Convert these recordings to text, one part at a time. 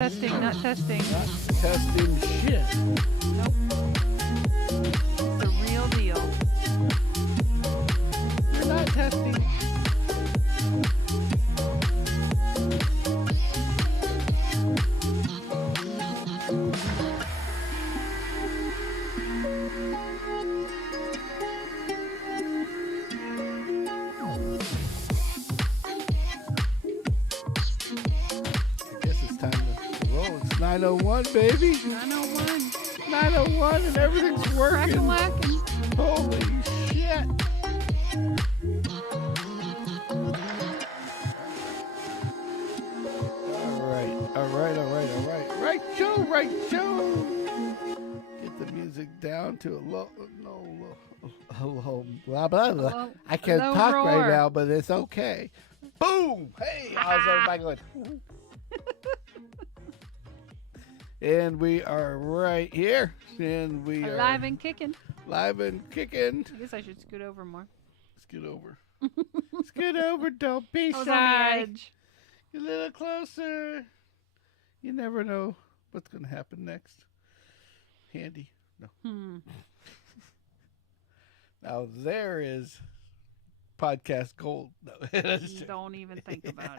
Testing, not testing. Not testing shit. Nope. It's the real deal. You're not testing. I guess it's time to roll. It's 9:01, baby. 901. 9:01 and everything's working. Crack-a-lackin'. Holy shit. All right. Right, Joe. Get the music down to a low, blah, blah, blah. Hello- I can't hello, talk roar. right now, but it's okay. Boom! Hey, how's everybody going? And we are right here. And we are Alive and kicking. live and kicking. I guess I should scoot over more. Scoot over. Scoot over. Don't be I was on shy. the edge. Get a little closer. You never know what's going to happen next. Handy. No. Now there is podcast gold. No. Don't even think about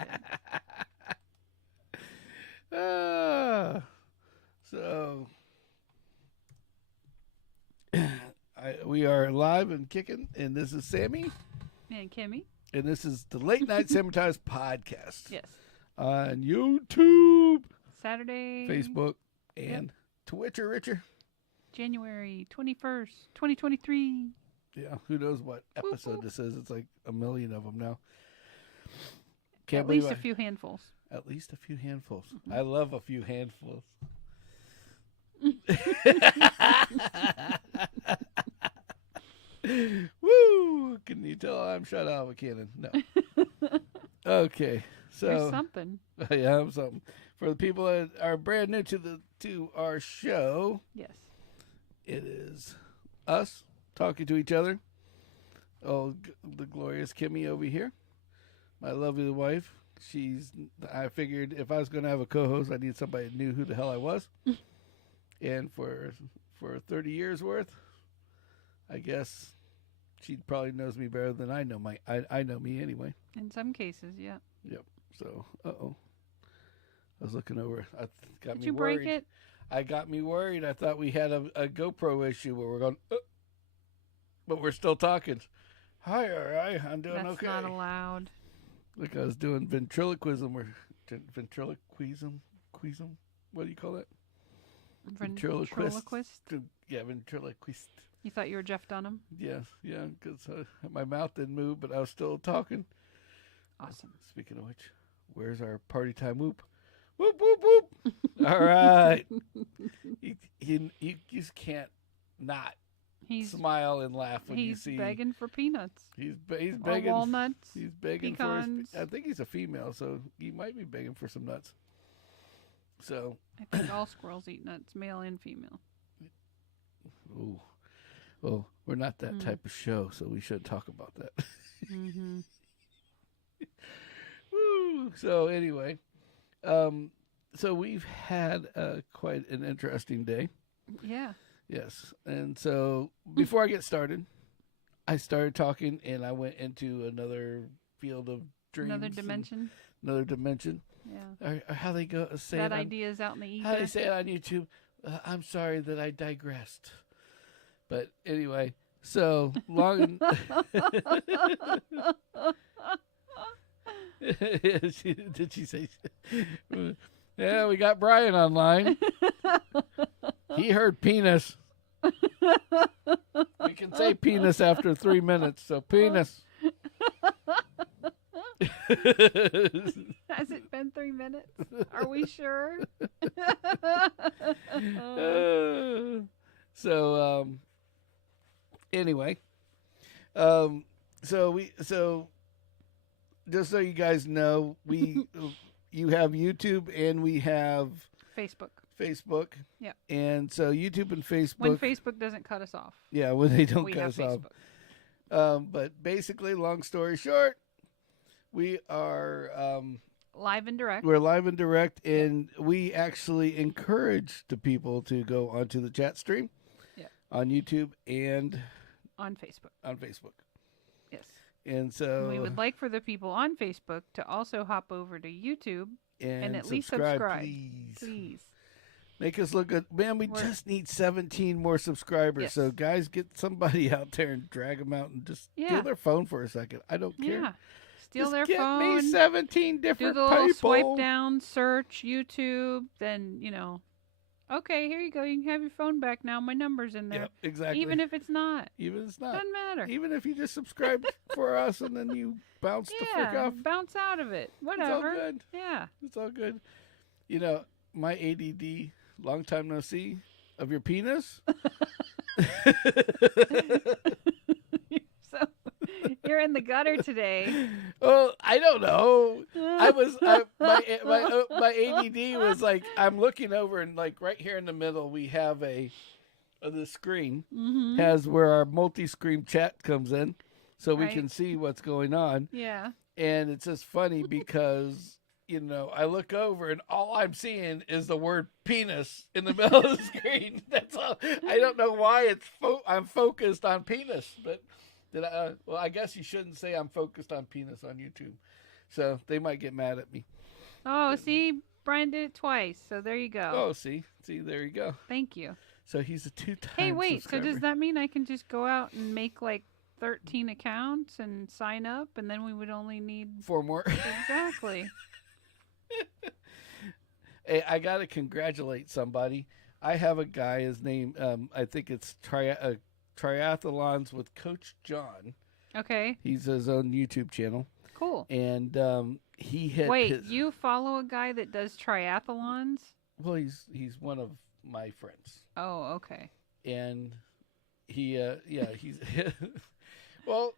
it. So we are live and kicking, and this is Sammy, And Kimmy? and this is the Late Night Sammitized podcast Yes. on YouTube, Saturday, Facebook, and Twitcher, Richard. January 21st, 2023. Yeah, who knows what episode whoop. this is? It's like a million of them now. Can't At believe least a few handfuls. At least a few handfuls. I love a few handfuls. Woo! Can you tell I'm shut out of a cannon? No. Okay, There's so something. yeah, I'm something. For the people that are brand new to our show, Yes. it is us talking to each other. Oh, the glorious Kimmy over here, my lovely wife. I figured if I was going to have a co-host, I need somebody that knew who the hell I was. And for 30 years worth, I guess she probably knows me better than I know I know me anyway. In some cases, yeah. Yep. So, I was looking over. Got Did me you worried. break it? I got me worried. I thought we had a GoPro issue where we're going, but we're still talking. Hi, all right. I'm doing That's okay. not allowed. Like I was doing ventriloquism or ventriloquism. What do you call that? Ventriloquist? Yeah, ventriloquist. You thought you were Jeff Dunham? Yeah, because my mouth didn't move, but I was still talking. Awesome. Speaking of which, where's our party time whoop? Whoop, whoop, whoop. All right. You just can't not smile and laugh when you see. He's begging for peanuts. He's Or begging. walnuts. He's begging pecans. I think he's a female, so he might be begging for some nuts. So. I think all squirrels eat nuts, male and female. Ooh. Well, we're not that type of show, so we shouldn't talk about that. Mm-hmm. Woo. So anyway, so we've had quite an interesting day. Yeah. Yes, and so before I get started, I started talking, and I went into another field of dreams. Another dimension. Yeah. Or how they go say That it on, idea is out in the ether. how they say it on YouTube. I'm sorry that I digressed, but anyway, so long. Did she say? Yeah, we got Brian online. He heard penis. We can say penis after 3 minutes, so penis. Has it been 3 minutes? Are we sure? So anyway, so just so you guys know, you have YouTube and we have Facebook. Yeah. And so YouTube and Facebook. When Facebook doesn't cut us off. Yeah, when they don't we cut have us Facebook. off. But basically, long story short, we are live and direct. We're live and direct, and we actually encourage the people to go onto the chat stream on YouTube and on Facebook. Yes. And so we would like for the people on Facebook to also hop over to YouTube and at least subscribe. Please. Make us look good. Man, we just need 17 more subscribers. Yes. So, guys, get somebody out there and drag them out and just steal their phone for a second. I don't care. Yeah. Steal just their get phone. Me 17 different do the little people. swipe down, search YouTube, then, okay, here you go. You can have your phone back now. My number's in there. Yep, exactly. Even if it's not. Doesn't matter. Even if you just subscribe for us and then you bounce the frick off. Bounce out of it. Whatever. It's all good. Yeah. It's all good. My ADD, long time no see, of your penis. So you're in the gutter today. Well, I don't know. My ADD was like, I'm looking over and like right here in the middle we have the screen has where our multi-screen chat comes in, so we can see what's going on. Yeah. And it's just funny because I look over and all I'm seeing is the word penis in the middle of the screen. That's all. I don't know why I'm focused on penis, but I guess you shouldn't say I'm focused on penis on YouTube. So they might get mad at me. Oh, see, Brian did it twice. So there you go. Oh, see, there you go. Thank you. So he's a 2-time Hey, wait. subscriber. So does that mean I can just go out and make like 13 accounts and sign up, and then we would only need 4 more? Exactly. Hey, I gotta congratulate somebody. I have a guy. His name, I think it's Triathlons with Coach John. Okay. He's his own YouTube channel. Cool. And he hit. Wait, you follow a guy that does triathlons? Well, he's one of my friends. Oh, okay. And he's. Well,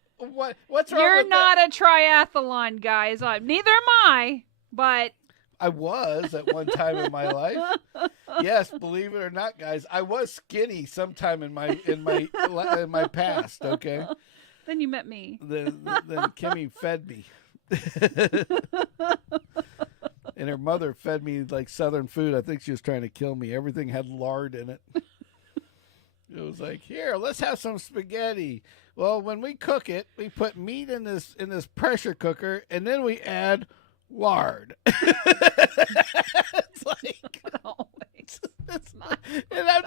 what's wrong? You're with not that? a triathlon, guys. Neither am I. But I was at one time in my life. Yes, believe it or not, guys, I was skinny sometime in my past. Okay. Then you met me. Then Kimmy fed me, and her mother fed me like Southern food. I think she was trying to kill me. Everything had lard in it. It was like, here, let's have some spaghetti. Well, when we cook it, we put meat in this pressure cooker, and then we add lard. It's like, it's not. And I'm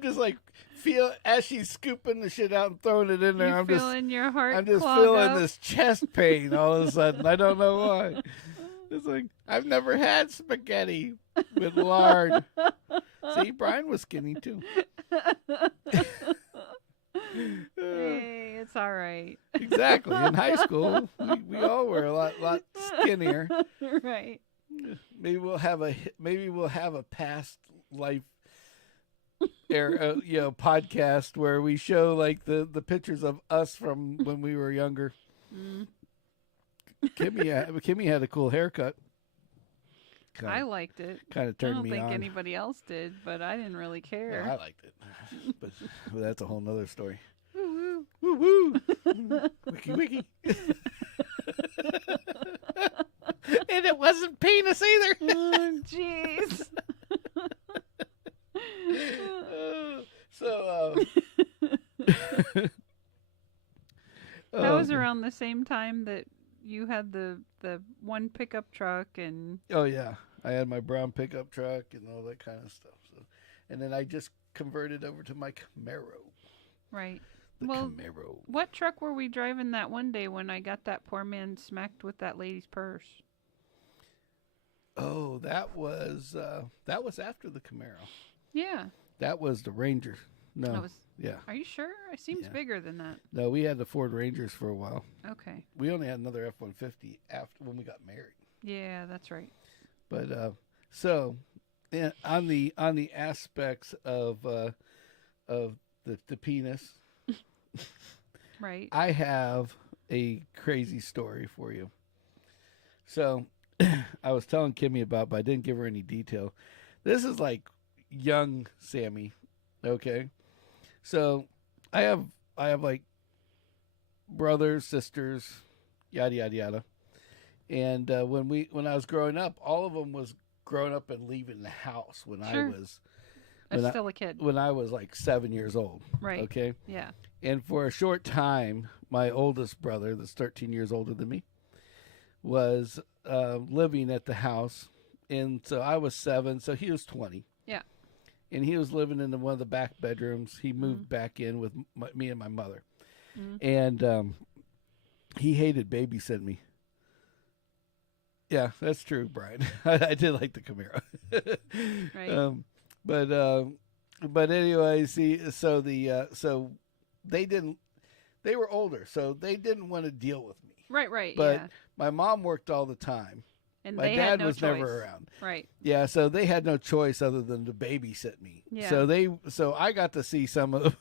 just like feel as she's scooping the shit out and throwing it in there. I'm just feeling this chest pain all of a sudden. I don't know why. It's like, I've never had spaghetti with lard. See, Brian was skinny too. Hey, it's all right. Exactly. In high school, we all were a lot skinnier. Right. Maybe we'll have a past life podcast where we show like the pictures of us from when we were younger. Kimmy had a cool haircut. I liked it. Kind of turned me on. I don't think anybody else did, but I didn't really care. Well, I liked it, but that's a whole nother story. Woo woo woo, wiki wiki. And it wasn't penis either. Oh, jeez. That was around the same time that you had the one pickup truck and. Oh yeah, I had my brown pickup truck and all that kind of stuff. So, and then I just converted over to my Camaro. Right. The Camaro. What truck were we driving that one day when I got that poor man smacked with that lady's purse? Oh, that was after the Camaro. Yeah. That was the Ranger. No. Yeah. Are you sure? It seems bigger than that. No, we had the Ford Rangers for a while. Okay. We only had another F-150 after when we got married. Yeah, that's right. But on the aspects of the penis, right. I have a crazy story for you. So I was telling Kimmy about, but I didn't give her any detail. This is like young Sammy, okay? So I have like brothers, sisters, yada yada yada, And when I was growing up, all of them was growing up and leaving the house when Sure. Still a kid. when I was like 7 years old. Right. Okay. Yeah. And for a short time, my oldest brother, that's 13 years older than me, was living at the house. And so I was 7, so he was 20. Yeah. And he was living in one of the back bedrooms. He moved back in with me and my mother. And he hated babysitting me. Yeah, that's true, Brian. I did like the Camaro. Right. But anyway, see, so so they were older, so they didn't want to deal with me. Right. But Yeah. my mom worked all the time. And My they dad had no was choice. never around. Right. Yeah, so they had no choice other than to babysit me. Yeah. So I got to see some of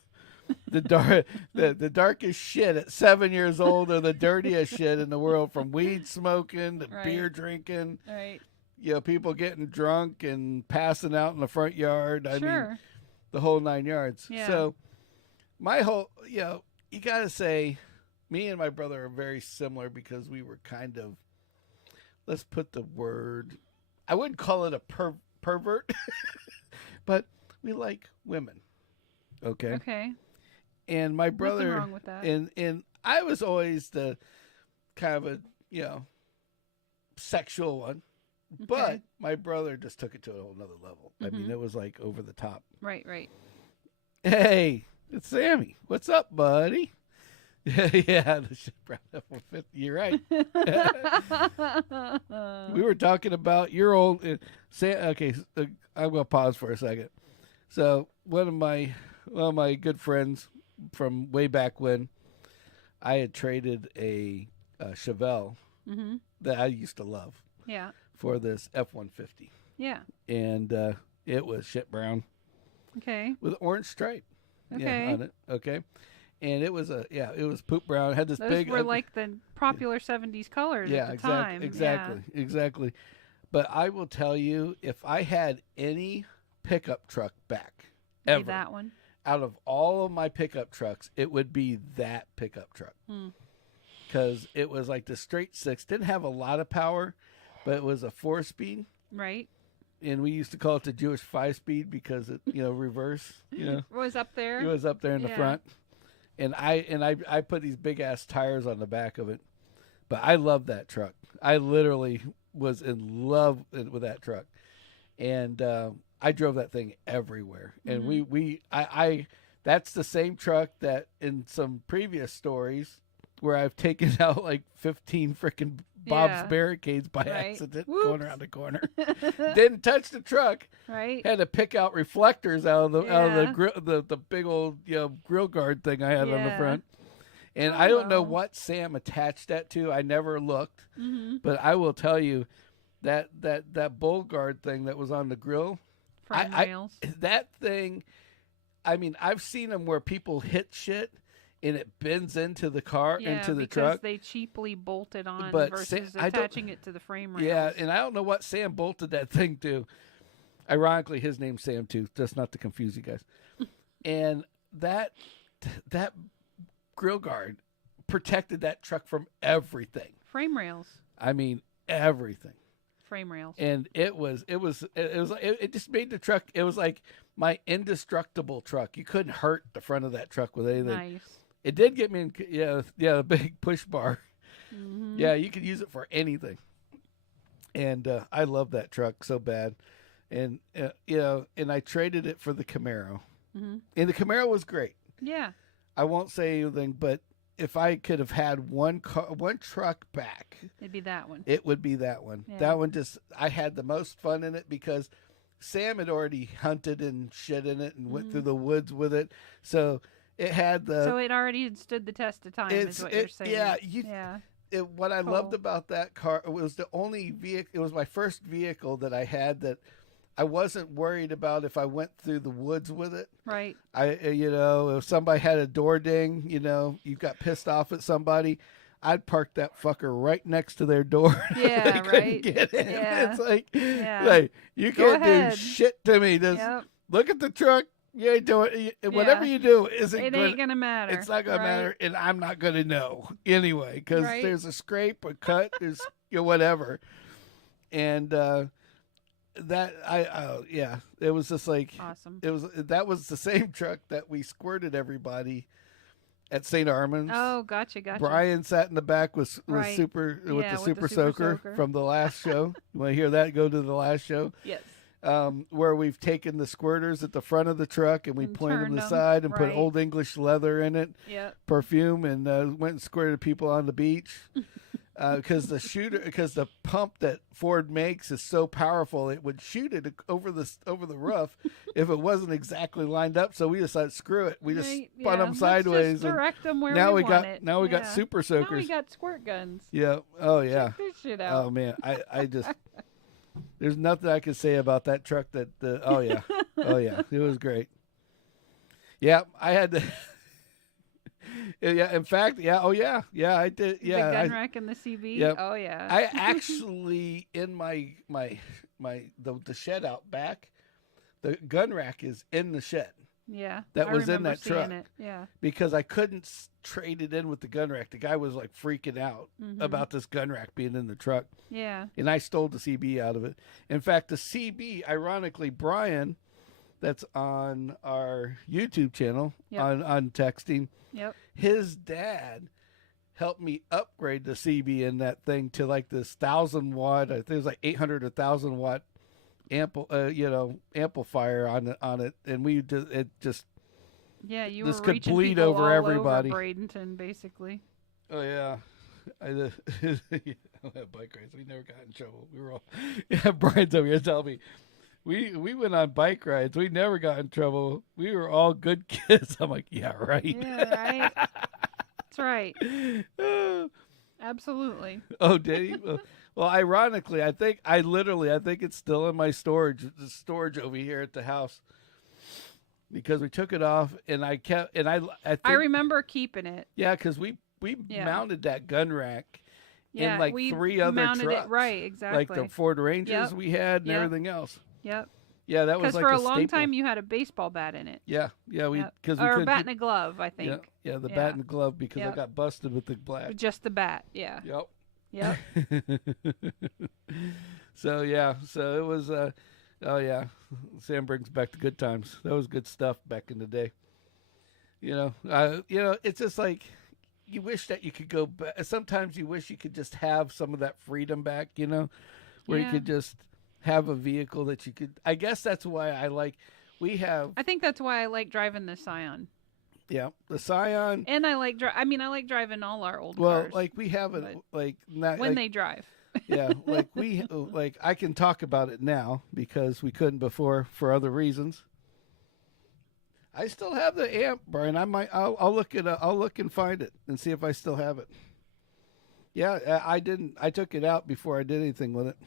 the darkest shit at 7 years old, or the dirtiest shit in the world, from weed smoking to Right. beer drinking. Right. People getting drunk and passing out in the front yard. I mean, the whole 9 yards. Yeah. So my whole, you got to say, me and my brother are very similar because we were kind of, let's put the word, I wouldn't call it a pervert, but we like women. Okay. Okay. And my brother, Nothing wrong with that. and I was always the kind of a, sexual one. But Okay. my brother just took it to a whole nother level. I mean, it was like over the top. Right. Right. Hey, it's Sammy. What's up, buddy? Yeah, the shit brought up with 50. You're right. We were talking about your old okay, I'm gonna pause for a second. So one of my good friends from way back when, I had traded a Chevelle that I used to love Yeah. for this F-150, Yeah. and it was shit brown Okay. with an orange stripe Okay. on it. Okay. And it was it was poop brown. It had this Those big were like the popular 70s colors at the time. Exactly. But I will tell you, if I had any pickup truck back Yeah. ever, That one. out of all of my pickup trucks, it would be that pickup truck. Because it was like the straight six, didn't have a lot of power, but it was a 4-speed. Right. And we used to call it the Jewish 5-speed because it, reverse, Was up there. it was up there in the Yeah. front. And I put these big ass tires on the back of it. But I love that truck. I literally was in love with that truck. And I drove that thing everywhere. And I that's the same truck that in some previous stories where I've taken out like 15 freaking Bob's barricades by accident. Whoops. Going around the corner. Didn't touch the truck. Right. Had to pick out reflectors out of the Yeah. grill, the big old grill guard thing I had on the Yeah. front. And Oh, I don't know well. what Sam attached that to. I never looked, Mm-hmm. but I will tell you that bull guard thing that was on the grill, Frame rails. that thing. I mean, I've seen them where people hit shit and it bends into the car, Yeah, into the because truck. they cheaply bolted on But versus I don't- attaching it to the frame rails. Yeah, and I don't know what Sam bolted that thing to. Ironically, his name's Sam too, just not to confuse you guys. And that grill guard protected that truck from everything. Frame rails. I mean, everything. Frame rails. And it just made the truck. It was like my indestructible truck. You couldn't hurt the front of that truck with anything. Nice. It did get me in. The big push bar. Mm-hmm. Yeah, you could use it for anything. And I love that truck so bad. And and I traded it for the Camaro. Mm-hmm. And the Camaro was great. Yeah. I won't say anything, but if I could have had one truck back, It'd be that one. it would be that one. Yeah. That one I had the most fun in it because Sam had already hunted and shit in it and went through the woods with it. So it had So it already had stood the test of time, is what you're saying. Yeah, yeah. what I Cool. loved about that car, it was the only vehicle, it was my first vehicle that I had that I wasn't worried about if I went through the woods with it. Right. If somebody had a door ding, you got pissed off at somebody, I'd park that fucker right next to their door. Yeah, They couldn't right. get in. Yeah. It's like, Yeah. You Go can't do ahead. shit to me. Just Yep. look at the truck. You ain't doing whatever you do isn't It ain't gonna matter. It's not gonna right? matter, and I'm not gonna know anyway because Right. there's a scrape, a cut, there's whatever. And yeah, it was just like Awesome. that was the same truck that we squirted everybody at St. Armand's. Oh, gotcha. Brian sat in the back with Right. super with Yeah, the with super the Super soaker Soaker. from the last show. You want to hear that? Go to the last show. Yes. Where we've taken the squirters at the front of the truck and we And pointed them turned to the 'em, side and put right. Old English leather in it, Yep. perfume, and went and squirted people on the beach. Because the pump that Ford makes is so powerful, it would shoot it over the roof if it wasn't exactly lined up. So we decided, screw it. We just spun them Let's sideways. just direct them where now we got want it. now we got Yeah. super Now soakers. we got squirt guns. Yeah. Oh yeah. Check this shit out. Oh man. I just there's nothing I can say about that truck. Oh yeah. Oh yeah. It was great. Yeah. I had to. Yeah, in fact, yeah, oh yeah, yeah, I did, yeah. The gun rack and the CB. Yep. Oh yeah. I actually in my the shed out back, the gun rack is in the shed yeah. that I was in remember that seeing truck. It. Yeah. because I couldn't trade it in with the gun rack. The guy was like freaking out about this gun rack being in the truck, Yeah. and I stole the CB out of it. In fact, the CB, ironically, Brian, that's on our YouTube channel Yep. on texting. Yep. His dad helped me upgrade the CB in that thing to like this 1,000 watt. I think it was like 800 or 1,000 watt amplifier on it, and it just Yeah, you this were could reaching bleed people over all everybody. over Bradenton, basically. oh yeah. I bike rides. We never got in trouble. We were all Brian's over here telling me we went on bike rides. We never got in trouble. We were all good kids. I'm like, yeah, right. Yeah, right. That's right. Absolutely. Oh, did he? Well, ironically, I think it's still in my storage over here at the house, because we took it off and I think, I remember keeping it. yeah, because we Yeah. mounted that gun rack Yeah, in like we 3 other mounted trucks, it right, exactly. like the Ford Rangers Yep. we had and Yep. everything else. Yep. Yeah, that was Because like for a a long staple. time you had a baseball bat in it. Yeah, we Yep. because we Or a couldn't bat keep- and a glove, I think. yeah, the Yeah. bat and glove, because I Yep. got busted with the black. Just the bat. Yeah. Yep. Yep. So it was. Oh yeah, Sam brings back the good times. That was good stuff back in the day. It's just like you wish that you could go back. Sometimes you wish you could just have some of that freedom back. Where you Yeah. could just have a vehicle that you could. I guess that's why I like. We have I think that's why I like driving the Scion. the Scion. And I like I like driving all our old Well, cars. like we have it, but like not when like, they drive. yeah, like I can talk about it now because we couldn't before for other reasons. I still have the amp, Brian. I'll look it up. I'll look and find it and see if I still have it. Yeah, I didn't. I took it out before I did anything with it.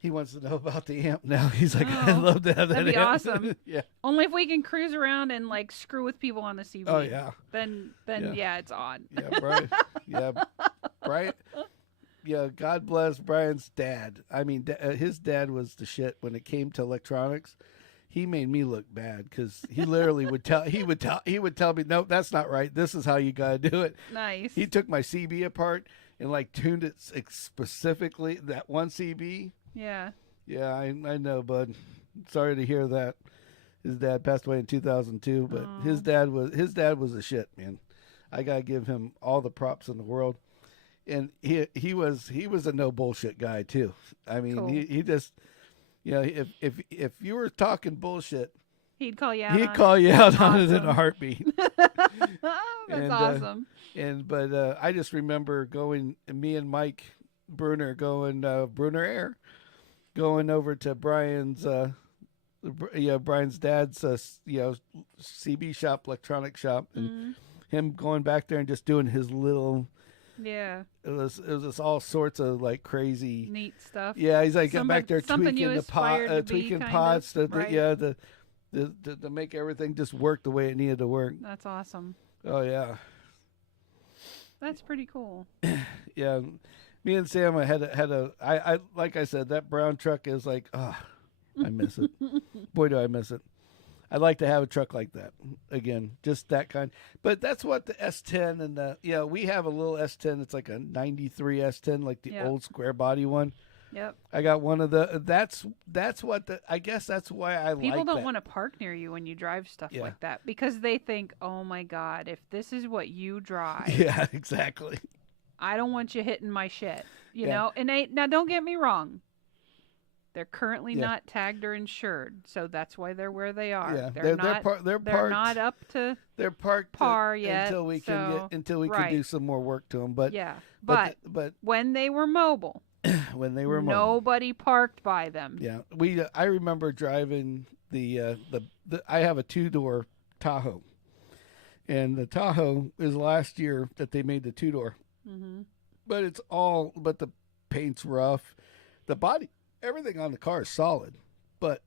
He wants to know about the amp now. He's like, I'd Oh, love to have that that'd be amp. awesome. Yeah. Only if we can cruise around and like screw with people on the CB. Oh yeah. Then Yeah. yeah, it's on. Yeah, Brian. Yeah, Brian. Yeah, God bless Brian's dad. I mean, his dad was the shit when it came to electronics. He made me look bad because he literally would tell me, no, that's not right. This is how you got to do it. Nice. He took my CB apart and like tuned it specifically, that one CB. Yeah. Yeah, I know, bud. Sorry to hear that. His dad passed away in 2002, but Aw. his dad was a shit, man. I gotta give him all the props in the world. And he was a no bullshit guy too. I mean, Cool. he just, if you were talking bullshit, He'd call you out. he'd on call you out on it in Awesome. a heartbeat. it. That's And, awesome. But I just remember going, me and Mike Bruner Bruner Air, going over to Brian's dad's CB shop, electronic shop, and Mhm. him going back there and just doing his little. Yeah. It was just all sorts of like crazy. Neat stuff. Yeah, he's like Somebody- back there something you tweaking the pot, aspired to be, tweaking kind pots, of, right? to make everything just work the way it needed to work. That's awesome. Oh yeah, That's pretty cool. yeah. Me and Sam I like I said, that brown truck is like, I miss it. Boy, do I miss it. I'd like to have a truck like that again, just that kind. But that's what the S10 and the we have a little S10. It's like a '93 S10, like the Yep. old square body one. Yep. I got one of the. That's what the. I guess that's why I People like don't that. want to park near you when you drive stuff Yeah. like that because they think, "Oh my God, if this is what you drive, Yeah, exactly. I don't want you hitting my shit." You Yeah. know. And now, don't get me wrong. They're currently Yeah. not tagged or insured, so that's why they're where they are. Yeah, They're they're they're parked. not up to They're parked par yet until we can so- until we can right. do some more work to them. But yeah. but But when they were mobile, when they were mobile, nobody parked by them. yeah, I remember driving the I have a 2-door Tahoe, and the Tahoe is last year that they made the 2-door, Mm-hmm. but the paint's rough, the body, everything on the car is solid, but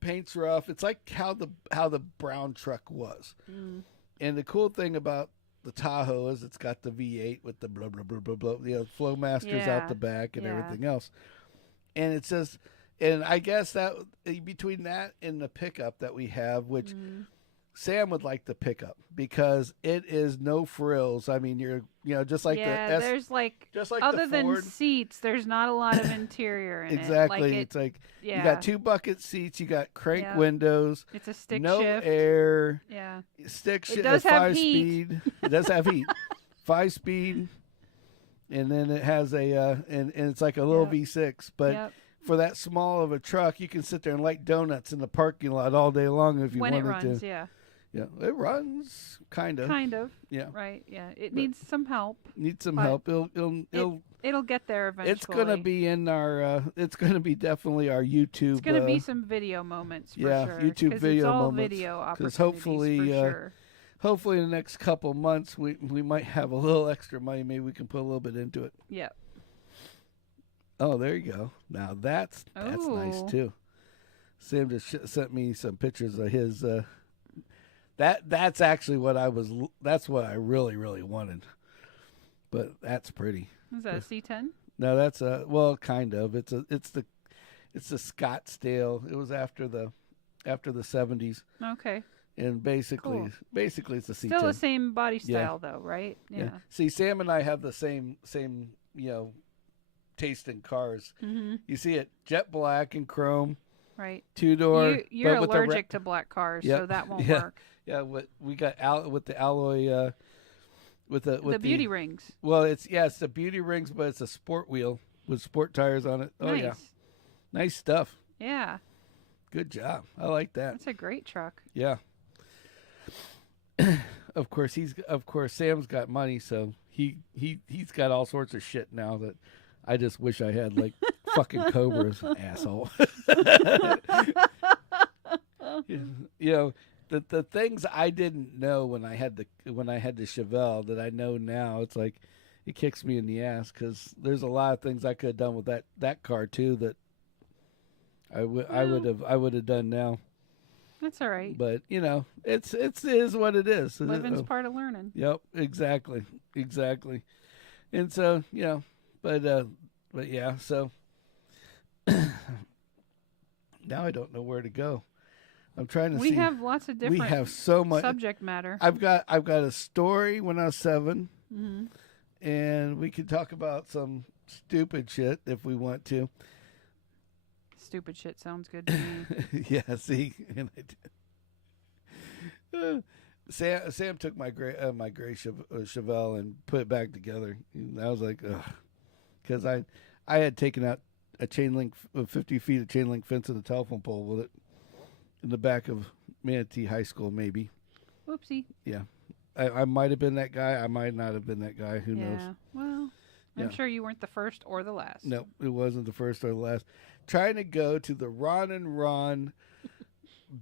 paint's rough. It's like how the brown truck was. Mm. And the cool thing about the Tahoe is it's got the V8 with the blah blah blah blah blah, flow masters Yeah. out the back and Yeah. everything else. And it says, and I guess that between that and the pickup that we have, which Mm. Sam would like the pickup because it is no frills. I mean, you're just like yeah, the S, there's like just like other the than Ford. seats, there's not a lot of interior in Exactly. it. It's like Yeah, you got 2 bucket seats, you got crank Yeah. windows, it's a stick no shift. air. Yeah, Stick It shift, does have 5-speed. It does have heat. 5-speed, and then it has a and it's like a little Yep. V6. But yep. for that small of a truck, you can sit there and light donuts in the parking lot all day long if you When it wanted runs, to. yeah, Yeah, it runs kind of. kind of. Yeah, Right, yeah. It But- needs some help. needs some but help. It'll It'll get there eventually. it's gonna be in our. It's gonna be definitely our YouTube. It's gonna be some video moments for yeah, sure. YouTube 'cause video it's all moments. video 'Cause opportunities hopefully, for sure. Hopefully, in the next couple months, we might have a little extra money. Maybe we can put a little bit into it. Yep. Oh, there you go. Now that's nice Ooh. too. Sam just sent me some pictures of his. That's actually what that's what I really wanted. But that's pretty. Is that a C10? No, that's well, kind of. It's the Scottsdale. It was after the 70s, Okay. and basically Cool. it's a C10. Still the same body Yeah. style though, right? Yeah. See, Sam and I have the same taste in cars. Mm-hmm. You see it jet black and chrome, Right. 2-door. You're but with the allergic to black cars, Yep. so that won't Yeah. work. Yeah, we got with the alloy, with The beauty rings. Well, it's the beauty rings, but it's a sport wheel with sport tires on it. Oh nice. yeah, nice stuff. Yeah. Good job. I like that. That's a great truck. Yeah. Of course Sam's got money, so he's got all sorts of shit now that I just wish I had, like fucking Cobras, asshole. The things I didn't know when I had the Chevelle that I know now, it's like it kicks me in the ass because there's a lot of things I could have done with that car too that I would have done now. That's all right. But it is what it is. Living's part of learning. Yep, exactly. And so but yeah, so now I don't know where to go. I'm trying to see. We have lots of different We have so much subject matter. I've got a story when I was 7, Mm-hmm. and we can talk about some stupid shit if we want to. Stupid shit sounds good to me. Yeah, see, and I did. Sam took my gray Chevelle and put it back together. And I was like, ugh, because I had taken out a 50 feet of chain link fence and a telephone pole with it in the back of Manatee High School, maybe. Whoopsie. Yeah, I might have been that guy. I might not have been that guy. Who knows? Well, I'm Yeah. sure you weren't the first or the last. No, it wasn't the first or the last. Trying to go to the Ron and Ron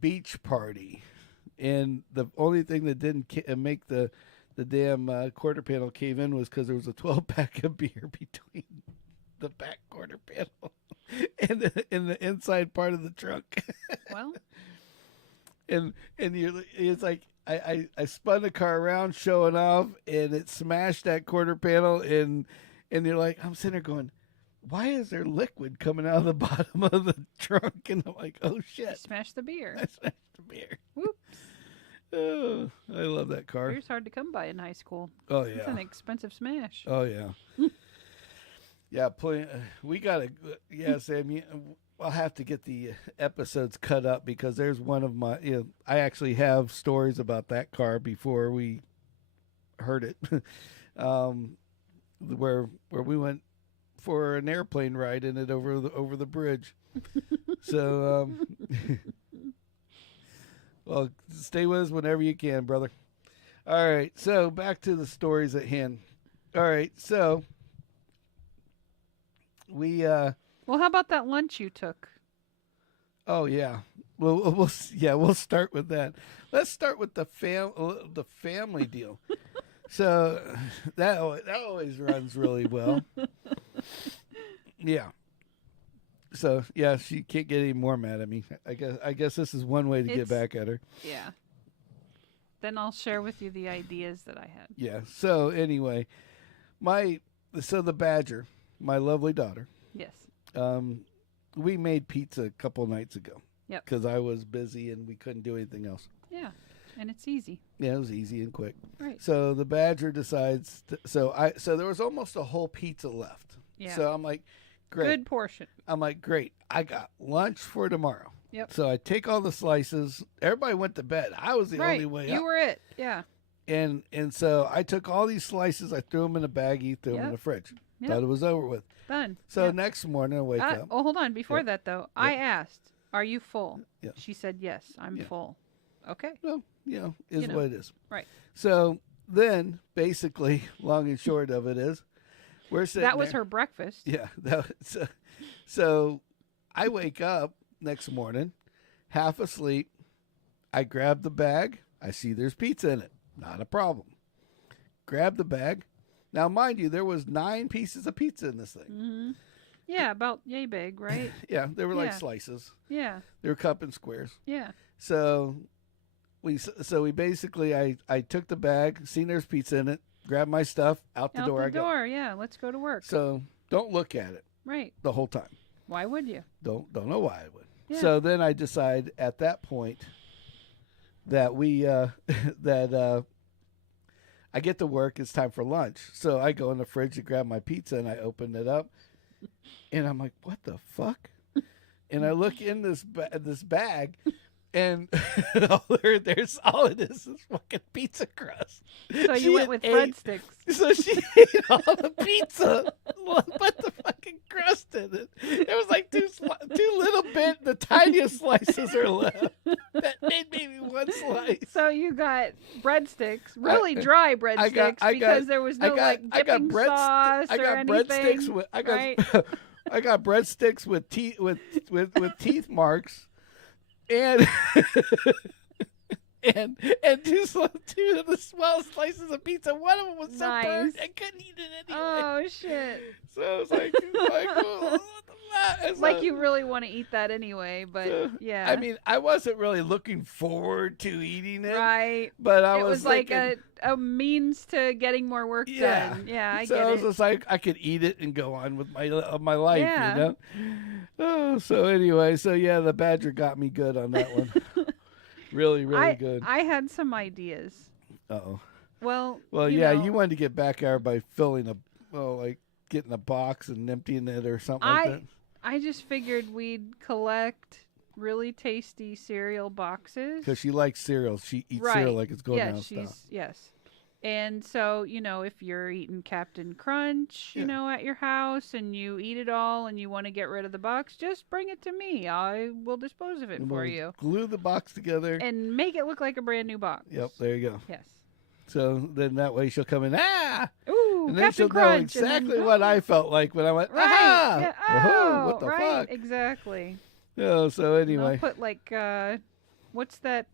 beach party, and the only thing that didn't make the damn quarter panel cave in was because there was a 12-pack of beer between the back quarter panel and the inside part of the trunk. Well, and it's like I spun the car around showing off, and it smashed that quarter panel, and you're like, I'm sitting there going, why is there liquid coming out of the bottom of the trunk? And I'm like, oh shit. Smash the beer. I smashed the beer. Whoops. Oh, I love that car. Beer's hard to come by in high school. Oh, It's yeah. an expensive smash. Oh, yeah. Yeah, we got to, yeah, Sam, I'll have to get the episodes cut up because there's one of my, I actually have stories about that car before we heard it. Where we went for an airplane ride in it over the bridge. So, well, stay with us whenever you can, brother. All right, so back to the stories at hand. All right, so we Well, how about that lunch you took? oh yeah. We'll start with that. Let's start with the family deal. So that always runs really well. Yeah. So yeah, she can't get any more mad at me. I guess this is one way to get back at her. Yeah. Then I'll share with you the ideas that I had. Yeah. So anyway, the Badger, my lovely daughter. Yes. We made pizza a couple nights ago. Yep. Because I was busy and we couldn't do anything else. Yeah. And it's easy. Yeah, it was easy and quick. Right. So the Badger decides. So there was almost a whole pizza left. Yeah. So I'm like, great. Good portion. I'm like, great. I got lunch for tomorrow. Yep. So I take all the slices. Everybody went to bed. I was the only way up. You were it. Yeah. And so I took all these slices. I threw them in a baggie. Threw them in the fridge. Yep. Thought it was over with. Done. So next morning I wake up. Oh, hold on. Before that, though, I asked, "Are you full?" Yeah. She said, "Yes, I'm full." Okay. Well, what it is. Right. So then, basically, long and short of it is, we're sitting That was there. her breakfast. Yeah. So I wake up next morning, half asleep. I grab the bag. I see there's pizza in it. Not a problem. Grab the bag. Now, mind you, there was 9 pieces of pizza in this thing. Mm-hmm. Yeah, about yay big, right? Yeah, they were like Yeah. slices. Yeah. They were cup and squares. Yeah. So we basically I took the bag, seen there's pizza in it, grabbed my stuff, out the door I go. Yeah. Let's go to work. So don't look at it Right. the whole time. Why would you? Don't know why I would. Yeah. So then I decide at that point that I get to work. It's time for lunch. So I go in the fridge to grab my pizza and I open it up, and I'm like, "What the fuck?" And I look in this bag, and all it is fucking pizza crust. So She you went had with ate- breadsticks. So she ate all the pizza, put the fucking crust in it. It was like two little bit, the tiniest slices are left. That made maybe one slice. So you got breadsticks, really dry breadsticks, because there was no dipping sauce or anything. Right? I got breadsticks with teeth marks, and and two of the small slices of pizza. One of them was so burnt I couldn't eat it anyway. Oh shit! So it was like oh, what the fuck? So, Like you really want to eat that anyway, but yeah. I mean, I wasn't really looking forward to eating it, right? But I it was thinking, like a means to getting more work done. Yeah, I so get I was it. just like, I could eat it and go on with my life, Yeah. you know. Oh, so anyway, the Badger got me good on that one. Really, really good. I had some ideas. Uh-oh. Well, you wanted to get back at her by getting a box and emptying it or something like that. I just figured we'd collect really tasty cereal boxes. Because she likes cereal. She eats cereal like it's going out of style. Yes. And so, if you're eating Captain Crunch, at your house and you eat it all and you want to get rid of the box, just bring it to me. I will dispose of it for you. Glue the box together. And make it look like a brand new box. Yep, there you go. Yes. So then that way she'll come in, Ooh, and then Captain she'll Crunch, know exactly what I felt like when I went, right. Yeah. Oh, what the right. fuck? Exactly. So anyway. And I'll put what's that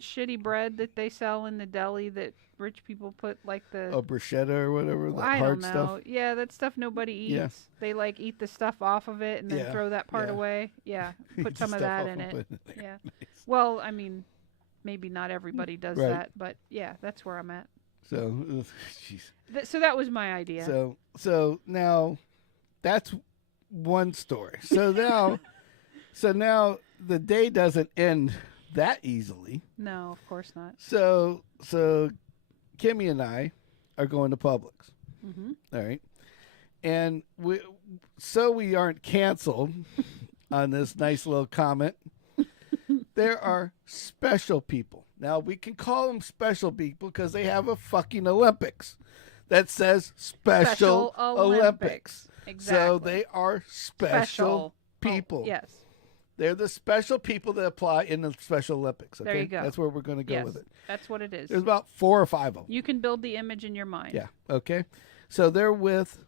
shitty bread that they sell in the deli that rich people put bruschetta or whatever, the I hard don't know. stuff. Yeah, that stuff nobody eats. Yeah. They eat the stuff off of it and then throw that part away. Yeah, put some of that in it. Yeah. Nice. Well, I mean, maybe not everybody does that, but yeah, that's where I'm at. So, jeez. So that was my idea. So now, that's one story. So now the day doesn't end that easily. No, of course not. So Kimmy and I are going to Publix. Mm-hmm. All right. And we aren't canceled on this nice little comment. There are special people. Now, we can call them special people because they have a fucking Olympics that says Special Olympics. Exactly. So they are special people. Yes. They're the special people that apply in the Special Olympics. Okay? There you go. That's where we're going to go with it. That's what it is. There's about 4 or 5 of them. You can build the image in your mind. Yeah. Okay. So they're with,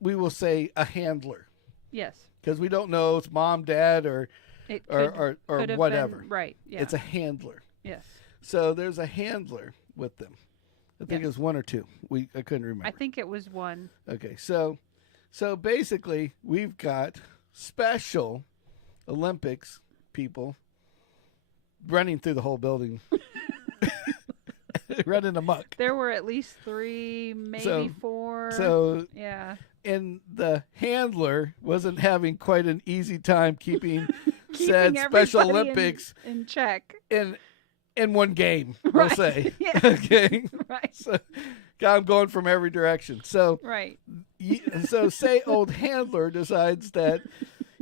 we will say, a handler. Yes. Because we don't know it's mom, dad, or could whatever. Been, right. Yeah. It's a handler. Yes. So there's a handler with them. I think it was 1 or 2. I couldn't remember. I think it was 1. Okay. So basically, we've got Special Olympics people running through the whole building. Running amok. There were at least 3, maybe 4. So yeah. And the handler wasn't having quite an easy time keeping said Special Olympics in check in one game, we'll say. Yeah. Okay. Right. So I'm going from every direction. So right. So say old handler decides that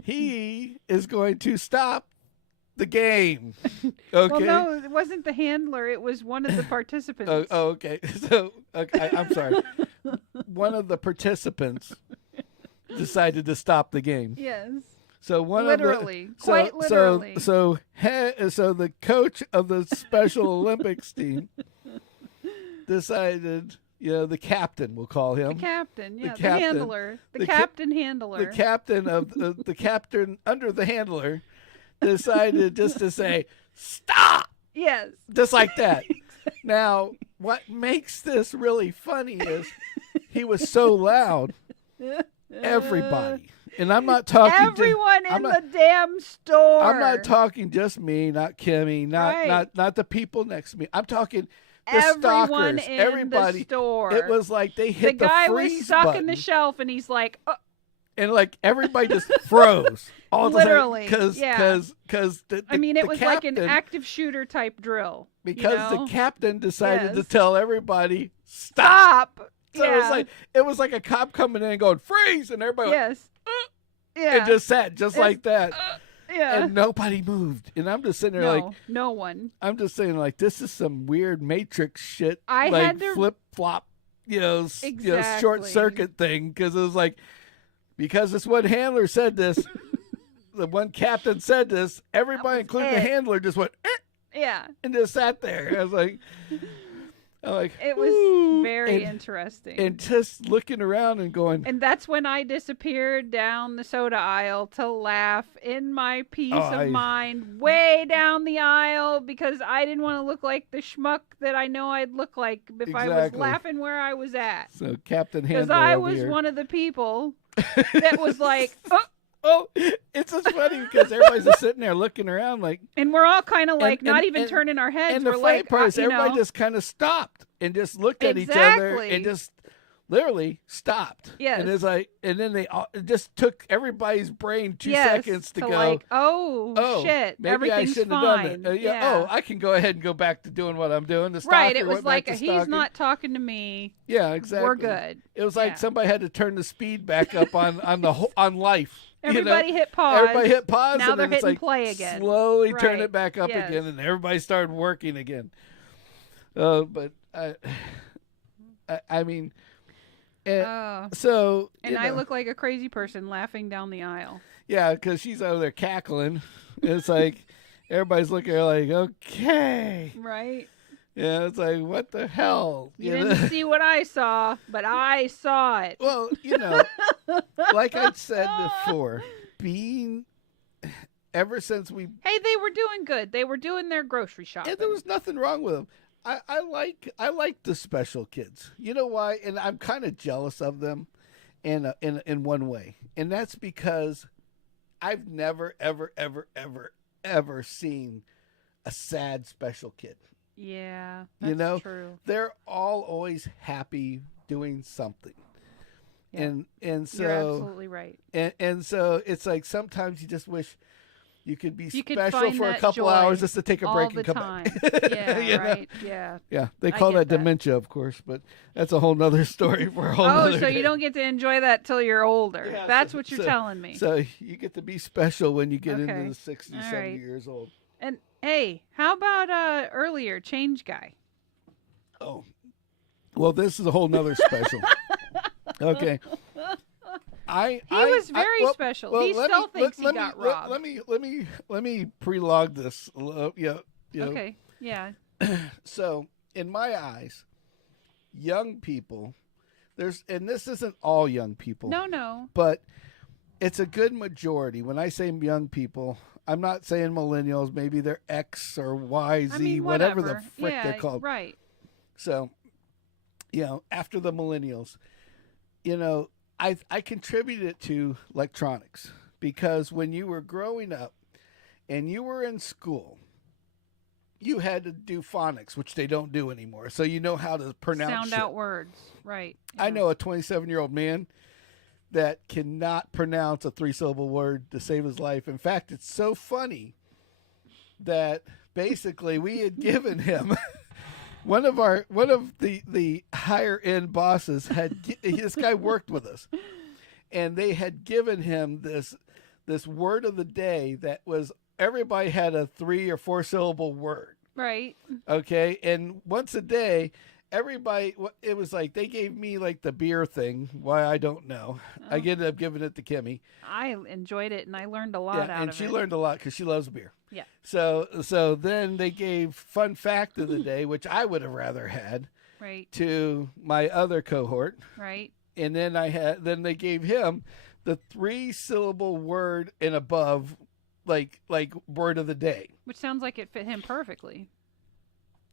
he is going to stop the game. Okay. Well, no, it wasn't the handler. It was one of the participants. Oh, okay. So I'm sorry. One of the participants decided to stop the game. Yes. So literally. So the coach of the Special Olympics team decided, the captain, we'll call him. The captain, yeah. The captain, handler. The captain handler. The captain of the captain under the handler decided just to say, stop! Yes. Just like that. Now, what makes this really funny is he was so loud, everybody. And I'm not talking everyone in the damn store. I'm not talking just me, not Kimmy, not the people next to me. I'm talking the everyone stalkers, in everybody. The store. It was like they hit the guy freeze was stuck button, in the shelf, and he's like, and like everybody just froze. All literally, because I mean, it was captain, like an active shooter type drill. Because the captain decided to tell everybody stop. So it was like a cop coming in and going freeze, and everybody yeah, and just sat like that. Yeah. And nobody moved. And I'm just sitting there no one. I'm just saying this is some weird Matrix shit. I had to flip flop, short circuit thing. Because it was because this one handler said this, the one captain said this, everybody, including the handler, just went, yeah. And just sat there. I was like, it was very interesting. And just looking around and going. And that's when I disappeared down the soda aisle to laugh in my peace of mind, way down the aisle, because I didn't want to look like the schmuck that I know I'd look like if I was laughing where I was at. So Captain Handler, because I was one of the people that was like, oh, it's just funny because everybody's just sitting there looking around and we're all kind of not even turning our heads. And the funny part is everybody just kind of stopped and just looked at each other and just literally stopped. Yes. And it's and then it just took everybody's brain 2 seconds to go, oh shit, maybe I shouldn't fine. have done that. Oh, I can go ahead and go back to doing what I'm doing. Right, it was like he's not talking to me. Yeah, exactly. We're good. It was like somebody had to turn the speed back up on life. Everybody hit pause. Everybody hit pause. Now and they're then hitting play again. Slowly turn it back up again, and everybody started working again. But I mean, so and I look like a crazy person laughing down the aisle. Yeah, because she's over there cackling. It's like everybody's looking at her like, okay, right. Yeah, it's like, what the hell? You didn't see what I saw, but I saw it. Well, like I said before, ever since we... Hey, they were doing good. They were doing their grocery shopping. And there was nothing wrong with them. I like the special kids. You know why? And I'm kind of jealous of them in one way. And that's because I've never, ever, ever, ever, ever seen a sad special kid. Yeah, that's true. They're all always happy doing something. Yeah. And so You're absolutely right. And so it's like sometimes you just wish you could be You could special find for a that couple joy hours just to take a all break the and come time. back. Yeah, You know? right. Yeah. Yeah, they I call get that that. dementia, of course, but that's a whole nother story for a whole Oh, nother so day. you don't get to enjoy that till you're older. Yeah, That's so- what you're so- telling me. So you get to be special when you get Okay. into the 60, All 70 right. years old. And hey, how about earlier change guy? Oh, well, this is a whole nother special. Okay. He was very special. He let still me- thinks let he got me, robbed. Let me pre-log this. Yeah. You know. Okay. Yeah. So, in my eyes, young people, and this isn't all young people. No. But it's a good majority. When I say young people, I'm not saying millennials. Maybe they're X or Y, Z, I mean, whatever the whatever. frick Yeah, they're called. Right. So, after the millennials, I contributed it to electronics because when you were growing up and you were in school, you had to do phonics, which they don't do anymore. So you know how to pronounce Sound shit. out words. Right. I Yeah. know a 27-year-old man that cannot pronounce a 3-syllable word to save his life. In fact, it's so funny that basically we had given him one of the higher end bosses this guy worked with us, and they had given him this word of the day that was everybody had a 3 or 4 syllable word. Right. Okay, and once a day, everybody, it was like they gave me like the beer thing. Why, I don't know. I ended up giving it to Kimmy. I enjoyed it and I learned a lot out and of she it. learned a lot because she loves beer. Yeah. So then they gave fun fact of the day, which I would have rather had, Right. to my other cohort, Right. and then they gave him the 3-syllable word and above, like word of the day. Which sounds like it fit him perfectly.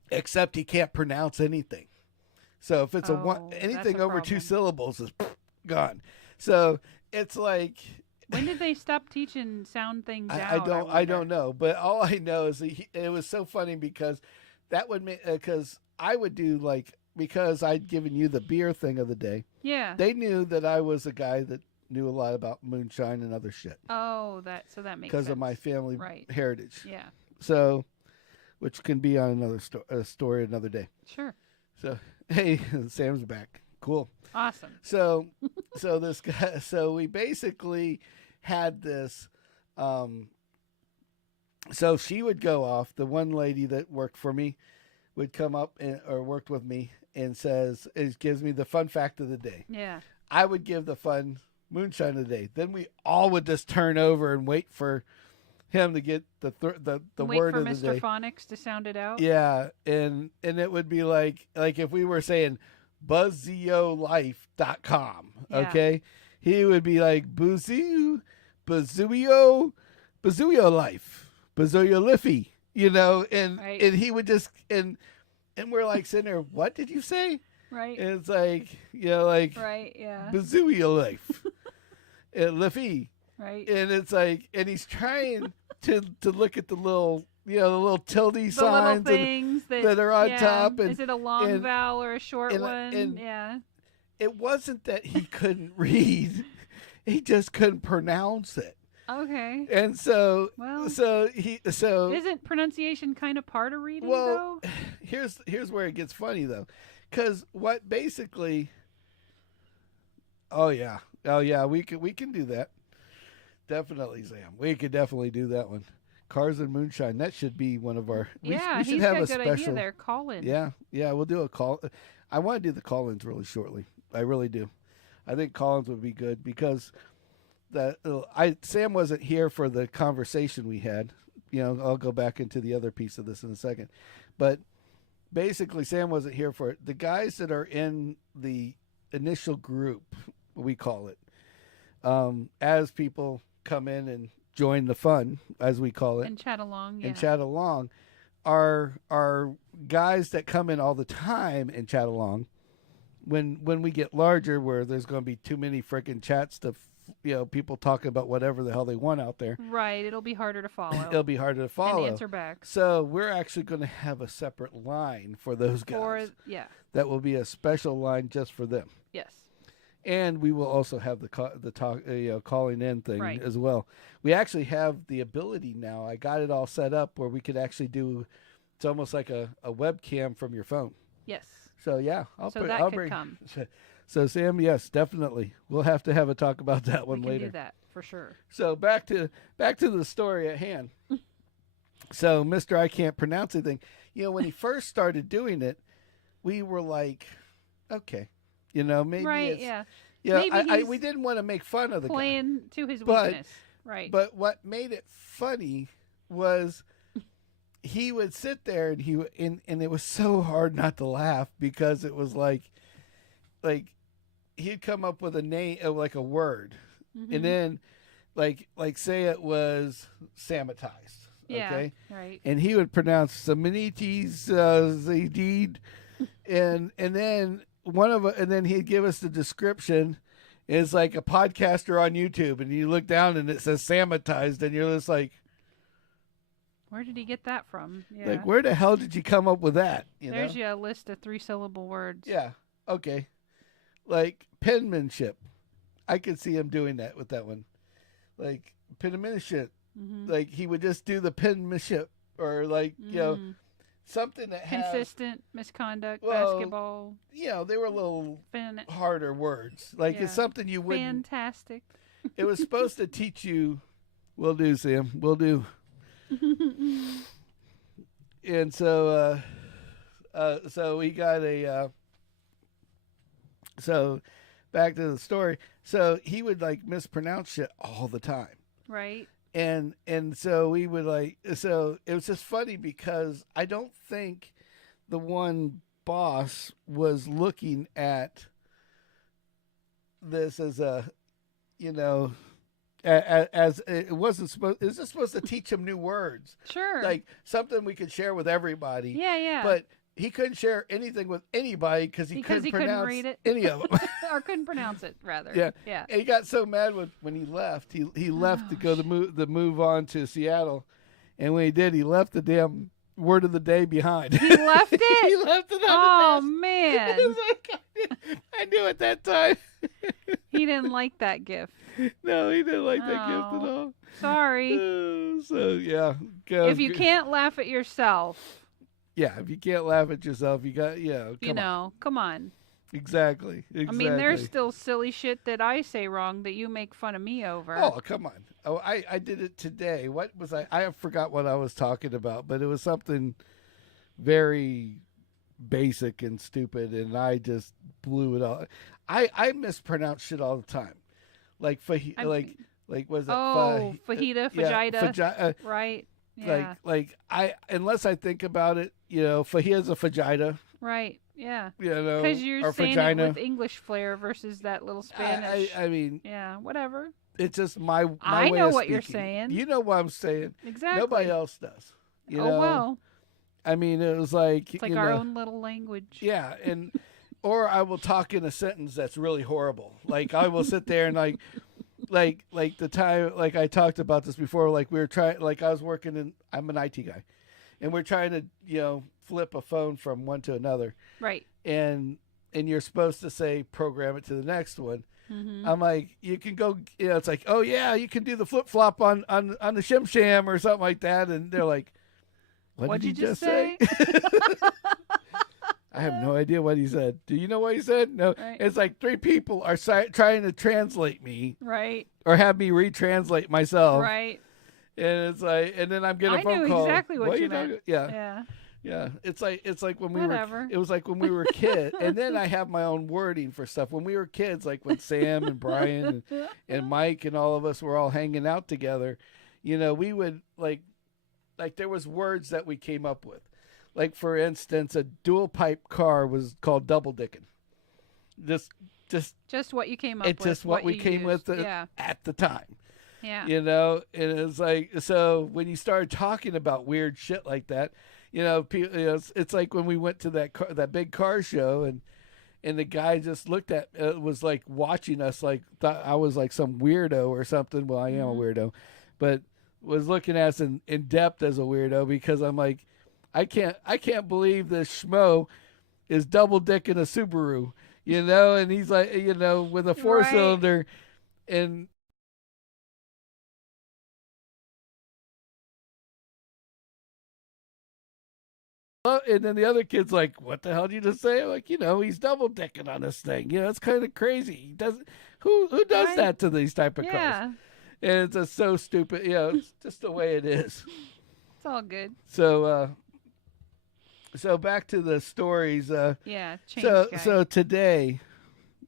Except he can't pronounce anything. So if it's anything that's a over 2 problem. syllables is gone. So it's like When did they stop teaching sound things out? I don't know, but all I know is it was so funny because that would make because I would do because I'd given you the beer thing of the day. Yeah. They knew that I was a guy that knew a lot about moonshine and other shit Oh, that makes sense. because of my family Right. heritage. Yeah. So, which can be on another story another day. Sure. So, hey, Sam's back. Cool. Awesome. So this guy, so we basically had this, so she would go off, the one lady that worked for me would come up or worked with me and it gives me the fun fact of the day. Yeah. I would give the fun moonshine of the day. Then we all would just turn over and wait for him to get the Wait word for of the Mr. day. Phonics to sound it out. Yeah, and it would be like if we were saying buzziolife.com, Yeah. okay? He would be like Bazooio life, Bazooio liffy, and Right. and he would just and we're like sitting there, what did you say? Right. And it's like Right. Yeah. Bazooio life, liffy, Right. and it's like, and he's trying to look at the little the little tilde The little signs things that are on yeah. top. And Is it a long and- vowel or a short and- one? and- Yeah. it wasn't that he couldn't read; he just couldn't pronounce it. Okay. And so, Well, isn't pronunciation kind of part of reading well, though? here's where it gets funny though, because what basically, oh yeah, we can do that. Definitely, Sam. We could definitely do that one. Cars and moonshine. That should be one of our. We should he's have got a good special. idea there. Call in. Yeah, we'll do a call. I want to do the call-ins really shortly. I really do. I think call-ins would be good because Sam wasn't here for the conversation we had. I'll go back into the other piece of this in a second, but basically, Sam wasn't here for it. The guys that are in the initial group, we call it, as people come in and join the fun, as we call it, And chat along. Yeah. and chat along, are guys that come in all the time and chat along. When we get larger, where there's going to be too many freaking chats to, people talking about whatever the hell they want out there, Right. It'll be harder to follow. it'll be harder to follow. And answer back. So we're actually going to have a separate line for those guys. Yeah. That will be a special line just for them. Yes. And we will also have the talk, calling in thing Right. as well. We actually have the ability now. I got it all set up where we could actually do. It's almost like a webcam from your phone. Yes. So yeah, I'll bring. Come. So Sam, yes, definitely, we'll have to have a talk about that one we can later. do that for sure. So back to the story at hand. So Mr. I can't pronounce anything. When he first started doing it, we were like, okay, maybe Right. it's, Yeah. Maybe we didn't want to make fun of the guy. Playing to his weakness. Right. But what made it funny was he would sit there and it was so hard not to laugh because it was like he'd come up with a name, like a word, and then like say it was Sammitized. Yeah, okay, right. and he would pronounce Sammitized, Zaydid, and then and then he'd give us the description. It's like a podcaster on YouTube, and you look down and it says Sammitized, and you're just like, where did he get that from? Yeah. like, where the hell did you come up with that? There's a list of 3-syllable words. Yeah. Okay. Like penmanship. I could see him doing that with that one. Like penmanship. Like he would just do the penmanship, or like something that has consistent misconduct, basketball. They were a little harder words. Like it's something you wouldn't. Fantastic. It was supposed to teach you. We'll do, Sam. We'll do. And so we got a. So back to the story. So he would like mispronounce shit all the time. Right. And so we would so it was just funny because I don't think the one boss was looking at this as as it wasn't supposed. It was just supposed to teach him new words. Sure. Like something we could share with everybody. Yeah. But he couldn't share anything with anybody because he couldn't read it. any of them. Or couldn't pronounce it, rather. Yeah. And he got so mad when he left. He left to go the move on to Seattle. And when he did, he left the damn word of the day behind. He left it? He left it on the desk. Man. I knew at that time. He didn't like that gift. No, he didn't like that gift at all. Sorry. So, yeah. If you can't laugh at yourself. Yeah, if you can't laugh at yourself, you got, come on. Exactly. I mean, there's still silly shit that I say wrong that you make fun of me over. Oh, come on. Oh, I did it today. What was I forgot what I was talking about, but it was something very basic and stupid, and I just blew it all. I mispronounce shit all the time. Like, was it? Oh, fajita, fajita. Yeah, right. Yeah. Like unless I think about it, fajitas a fajita. Right. Yeah. Because you're saying vagina. it with English flair versus that little Spanish. I mean. Yeah. Whatever. It's just my way I know of what speaking. you're saying. You know what I'm saying. Exactly. Nobody else does. Oh well. I mean, it was like it's like our own little language. Yeah, and or I will talk in a sentence that's really horrible. Like I will sit there and like the time, like I talked about this before, like we were trying, like I was working I'm an IT guy, and we're trying to, flip a phone from one to another. Right. And you're supposed to say, program it to the next one. Mm-hmm. I'm like, you can go, it's like, oh yeah, you can do the flip flop on the shim sham or something like that. And they're like, what did you just say? I have no idea what he said. Do you know what he said? No. Right. It's like 3 people are trying to translate me. Right. Or have me retranslate myself. Right. And it's like, and then I'm getting a phone call. I knew exactly what you meant. Yeah. Yeah. It's like when we Whatever. It was like when we were kids. And then I have my own wording for stuff. When we were kids, like when Sam and Brian and Mike and all of us were all hanging out together, we would like there was words that we came up with. Like, for instance, a dual pipe car was called double dicking. Just what you came up with. It's just what we came used. with at the time. Yeah. And it's like, so when you started talking about weird shit like that, it's like when we went to that big car show and the guy just looked at, was like watching us, like thought I was like some weirdo or something. Well, I am a weirdo, but was looking at us in depth as a weirdo because I'm like, I can't believe this schmo is double dicking a Subaru. And he's like, with a 4-cylinder, and then the other kid's like, "What the hell did you just say?" I'm like, he's double decking on this thing. It's kind of crazy. He does. Who does that to these type of cars? And it's just so stupid. It's just the way it is. It's all good. So back to the stories. So today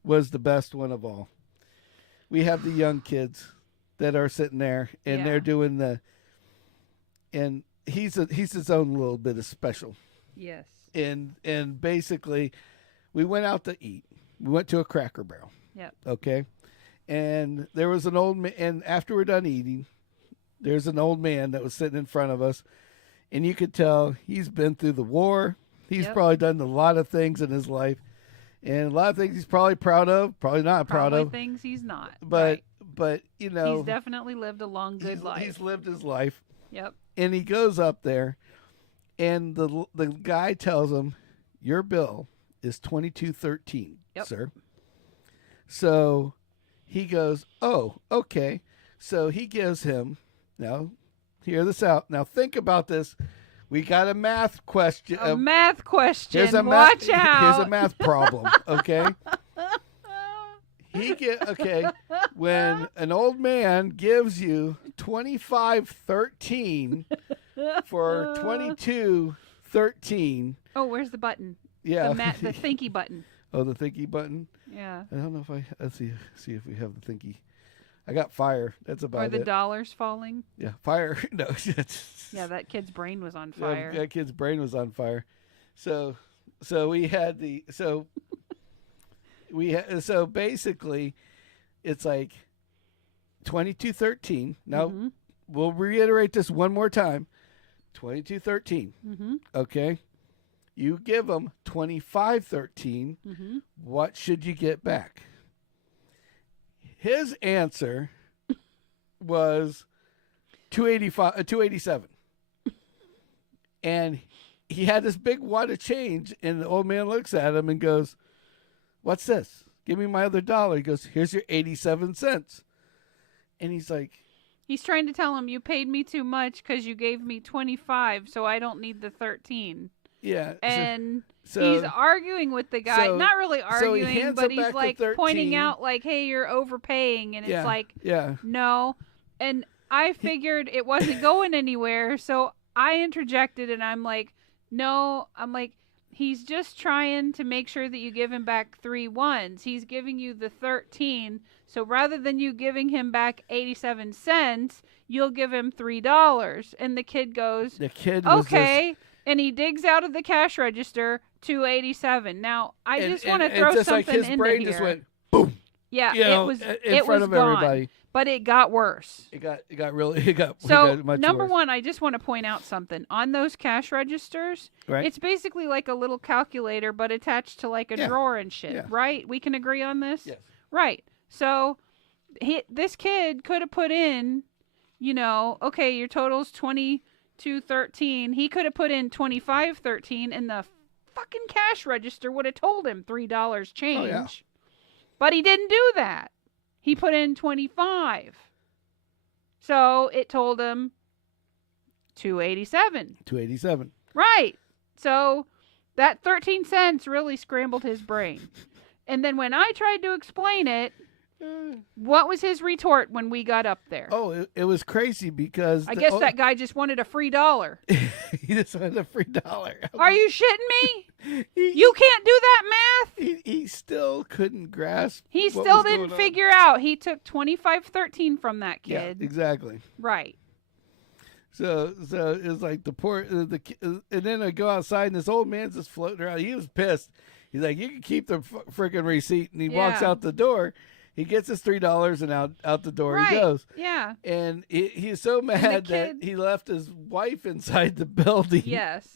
was the best one of all. We have the young kids that are sitting there, and they're doing and he's his own little bit of special. Yes. And basically, we went out to eat. We went to a Cracker Barrel. Yep. Okay. And there was an old man, and after we're done eating, there's an old man that was sitting in front of us, and you could tell he's been through the war. He's probably done a lot of things in his life, and a lot of things he's probably proud of, probably not proud of. Things he's not. But he's definitely lived a long, good life. He's lived his life. Yep. And he goes up there, and the guy tells him, "Your bill is $22.13, sir." So he goes, "Oh, okay." So he gives him, now, hear this out. Now think about this. We got a math question. A math question. Watch out. Here's a math problem, okay? When an old man gives you $25.13 for $22.13. Oh, where's the button? Yeah. The thinky button. Oh, the thinky button? Yeah. I don't know if let's see if we have the thinky. I got fire. That's about it. Or the dollars falling. Yeah, fire. No. Yeah, that kid's brain was on fire. That kid's brain was on fire. So we had so basically it's like $22.13. Now we'll reiterate this one more time. $22.13. Mm-hmm. Okay. You give them $25.13. Mm-hmm. What should you get back? His answer was $287. And he had this big wad of change, and the old man looks at him and goes, "What's this? Give me my other dollar." He goes, "Here's your 87 cents. And he's like, he's trying to tell him, "You paid me too much because you gave me 25, so I don't need the 13. Yeah. And he's arguing with the guy. Not really arguing, but he's like pointing out like, "Hey, you're overpaying." And it's like, no. And I figured it wasn't going anywhere. So I interjected and I'm like, no, he's just trying to make sure that you give him back 3 ones. He's giving you the 13. So rather than you giving him back 87 cents, you'll give him $3. And the kid goes, okay. And he digs out of the cash register $287. Now, I just want to throw something into here. His brain just went boom. Yeah, it was in front of everybody. But it got worse. It got really much number worse. one, I just want to point out something. On those cash registers, it's basically like a little calculator, but attached to like a drawer and shit, right? We can agree on this? Yes. Right. So this kid could have put in, okay, your total's $22.13. He could have put in $25.13, and the fucking cash register would have told him $3 change. Oh, yeah. But he didn't do that. He put in 25. So it told him $287. Right. So that 13 cents really scrambled his brain. And then when I tried to explain it, what was his retort when we got up there? Oh, it was crazy because I guess that guy just wanted a free $1. He just wanted a free $1. Are you shitting me? You can't do that math? He still couldn't grasp. He still didn't figure out. He took $25.13 from that kid. Yeah, exactly. Right. So it was like and then I go outside and this old man's just floating around. He was pissed. He's like, "You can keep the freaking receipt," and he walks out the door. He gets his $3 and out the door he goes. Yeah. And he's so mad that he left his wife inside the building. Yes.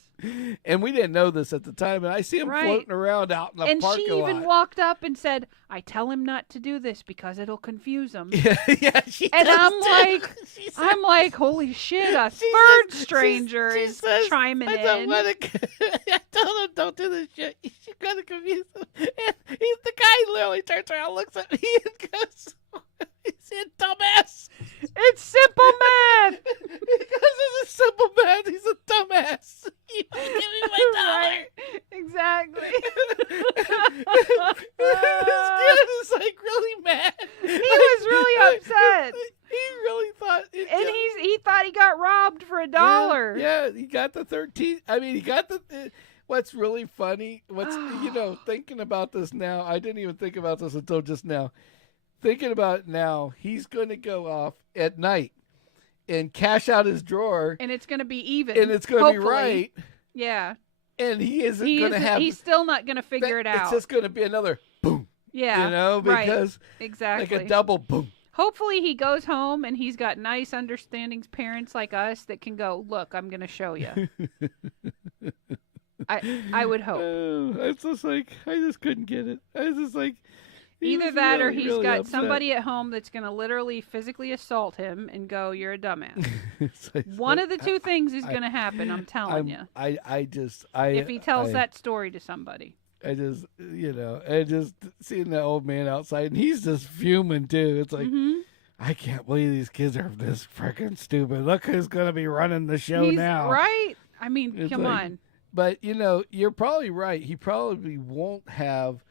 And we didn't know this at the time. And I see him floating around out in the and parking lot. And she even walked up and said, I tell him not to do this because it'll confuse him. Yeah, she and does I'm like, holy shit, a third stranger is chiming in. I told him, don't do this shit. You're going to confuse him. And the guy literally turns around, looks at me, and goes, he said, dumbass. It's simple math. Because it's a simple math. He's a dumbass. You give me my dollar. Right. Exactly. This kid is like really mad. He was really upset. He really thought. He thought he got robbed for $1. Yeah, he got the 13. I mean, he got the. What's really funny? Thinking about this now, I didn't even think about this until just now. Thinking about it now, he's going to go off at night and cash out his drawer. And it's going to be even. And it's going to be right. Yeah. And he isn't going to have. He's still not going to figure it out. It's just going to be another boom. Yeah. Because. Right. Exactly. Like a double boom. Hopefully he goes home and he's got nice, understanding parents like us that can go, look, I'm going to show you. I would hope. It's just like, I just couldn't get it. I was just like. Either that really, or he's really got upset. somebody at home that's going to literally physically assault him and go, you're a dumbass. One of the two things is going to happen, I'm telling you. If he tells that story to somebody. I just seeing that old man outside, and he's just fuming too. It's like, I can't believe these kids are this freaking stupid. Look who's going to be running the show now. Right? I mean, it's come on. But, you're probably right. He probably won't have.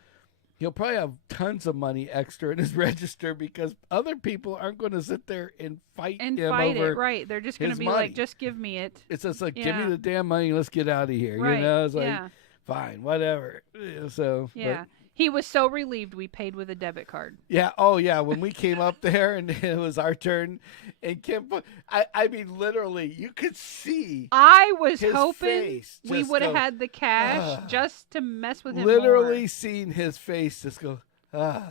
He'll probably have tons of money extra in his register because other people aren't going to sit there and fight him over it. Right? They're just going to be money. Like, just give me it. It's just like, give me the damn money. Let's get out of here. Right. It's like, fine, whatever. So yeah. He was so relieved we paid with a debit card. Yeah. Oh, yeah. When we came up there and it was our turn, and Kim, I mean, literally, you could see. I was his hoping face we would have had the cash just to mess with him. Literally more. Seeing his face just go.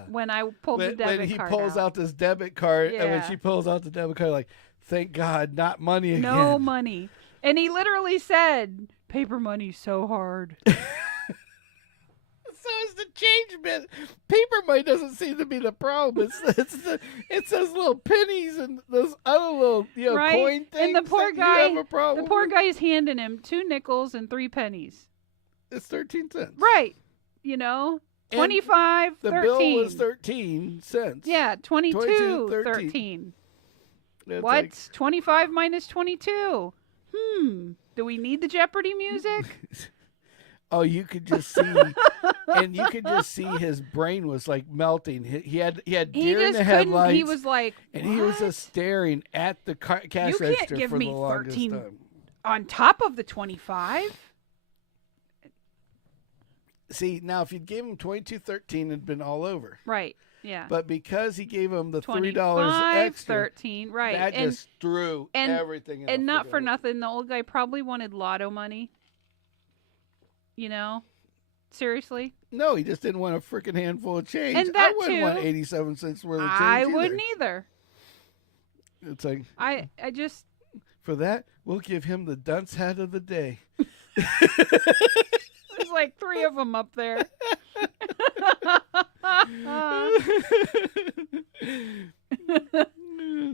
When I pulled the debit card when he pulls out this debit card, and when she pulls out the debit card, like, thank God, not money again. No money. And he literally said, paper money's so hard. So is the change bit. Paper money doesn't seem to be the problem. It's those little pennies and those other little coin things. And the poor guy, you have a problem with. Is handing him 2 nickels and 3 pennies. It's 13 cents. Right. 25, the 13. bill was 13 cents. Yeah, 22, 13. What's like... 25 minus 22? Do we need the Jeopardy music? Oh, you could just see, and you could just see his brain was like melting. He had deer in the headlights. He was like, and he was just staring at the cash register for the longest time. You can't give me 13 on top of the 25. See, now if you gave him 22.13, it'd been all over. Right. Yeah. But because he gave him the $3 extra, 13, right? That just threw everything. And not for nothing, the old guy probably wanted lotto money. Seriously? No, he just didn't want a freaking handful of change. And that I wouldn't want 87 cents worth of change. I wouldn't either. It's like I just for that we'll give him the dunce hat of the day. There's like 3 of them up there.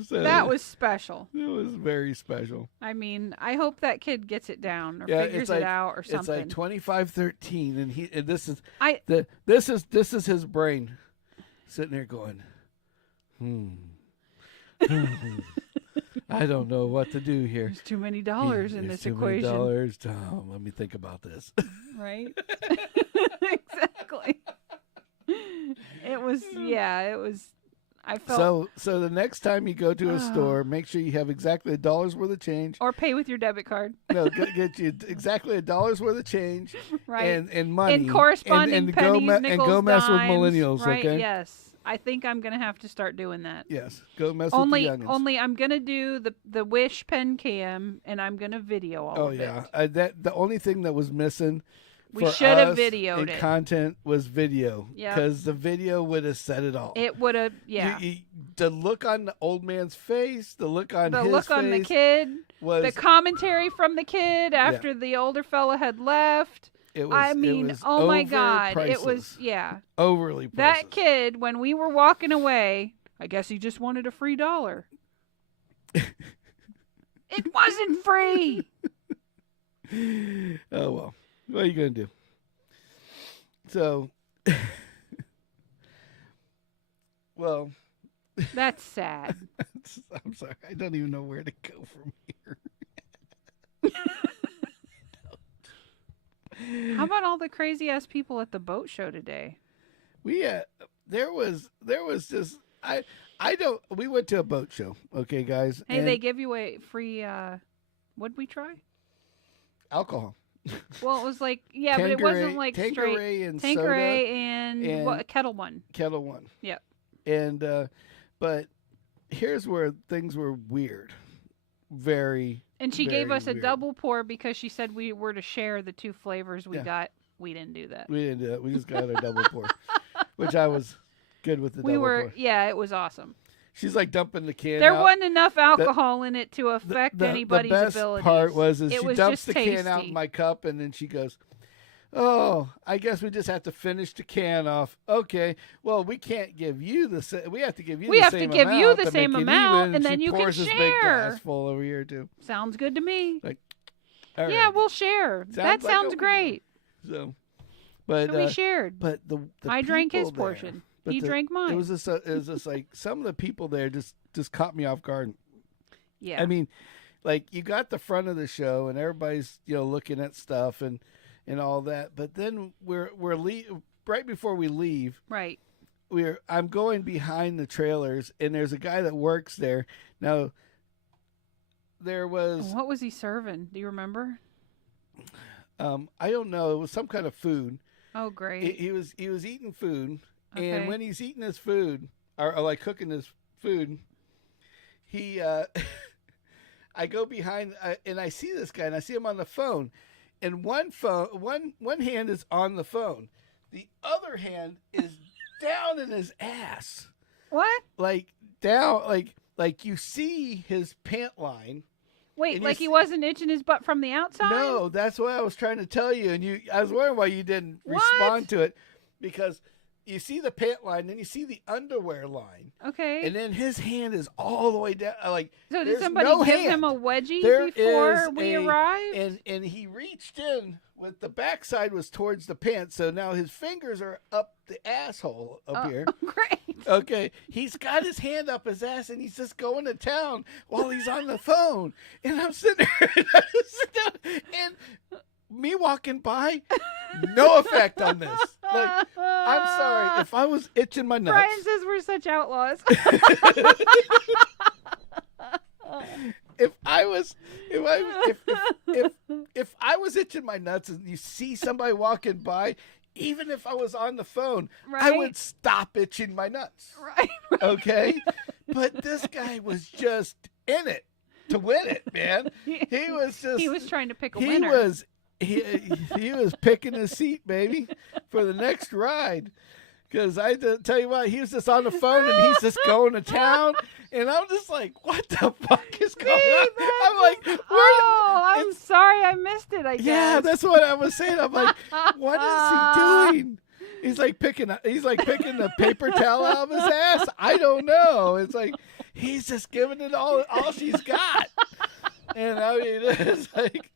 So, that was special. It was very special. I mean, I hope that kid gets it down or figures it out or something. It's like 25-13, and this is his brain sitting there going, I don't know what to do here. There's too many dollars in this equation. Let me think about this. Right? Exactly. It was. I felt so the next time you go to a store, make sure you have exactly $1 worth of change, or pay with your debit card. No, get you exactly $1 worth of change, right? And money, and corresponding pennies, nickels, and go mess dimes, with millennials, right? Okay? Yes, I think I'm gonna have to start doing that. Yes, go mess with the youngins. Only I'm gonna do the Wish pen cam, and I'm gonna video all of it. Oh yeah, the only thing that was missing. We should have videoed it. Content was video. Yeah. Because the video would have said it all. It would have, The look on the old man's face, the look on his face. The look on the kid. was the commentary from the kid after the older fella had left. I mean, oh my God. Priceless. It was, yeah. Overly priceless. That kid, when we were walking away, I guess he just wanted a free $1. It wasn't free. Oh, well. What are you going to do? So, well. That's sad. I'm sorry. I don't even know where to go from here. How about all the crazy ass people at the boat show today? There was just we went to a boat show, okay, guys. Hey, they give you a free what'd we try? Alcohol. Well, it was like but it wasn't like straight Tanqueray and what, Kettle One. Kettle One. Yep. And but here's where things were weird. Very. And she gave us a weird. double pour because she said we were to share the 2 flavors we got. We didn't do that. We didn't do that. We just got a double pour, which I was good with the double pour. Yeah, it was awesome. She's like dumping the can There out. wasn't enough alcohol in it to affect anybody's abilities. The best part was she dumps the tasty. can out in my cup, and then she goes, "Oh, I guess we just have to finish the can off." Okay, well, we can't give you the same. We have to give you the same amount. We have to give you the same amount, and then you can pours this big share. glass full over here too. Sounds good to me. Like, all yeah, right. we'll share. That sounds great. So, but we shared. But the I drank his there, portion. He drank mine. It was just like some of the people there just caught me off guard. Yeah. I mean, like you got the front of the show and everybody's looking at stuff and all that, but then we're right before we leave. Right. I'm going behind the trailers and there's a guy that works there. Now there was what was he serving? Do you remember? I don't know. It was some kind of food. Oh, great. He was eating food. Okay. And when he's eating his food, or like cooking his food, he, I go behind and I see this guy, and I see him on the phone, and one hand is on the phone, the other hand is down in his ass. What? Like down, like you see his pant line. Wait, like he wasn't itching his butt from the outside? No, that's what I was trying to tell you, and I was wondering why you didn't respond to it, because you see the pant line, then you see the underwear line. Okay. And then his hand is all the way down. Like, so did somebody give him a wedgie before we arrived? And he reached in with the backside was towards the pants. So now his fingers are up the asshole up here. Great. Okay. He's got his hand up his ass and he's just going to town while he's on the phone. And I'm sitting there and me walking by, no effect on this. Like, I'm sorry if I was itching my nuts. Brian says we're such outlaws. If I was itching my nuts and you see somebody walking by, even if I was on the phone, I would stop itching my nuts. Right. Okay? But this guy was just in it to win it, man. He was trying to pick a winner. He was picking his seat, baby, for the next ride. Because I tell you what, he was just on the phone and he's just going to town. And I'm just like, what the fuck is going on? I'm like, I'm sorry I missed it, I guess. Yeah, that's what I was saying. I'm like, what is he doing? He's like picking the paper towel out of his ass. I don't know. It's like he's just giving it all she's got. And I mean, it's like,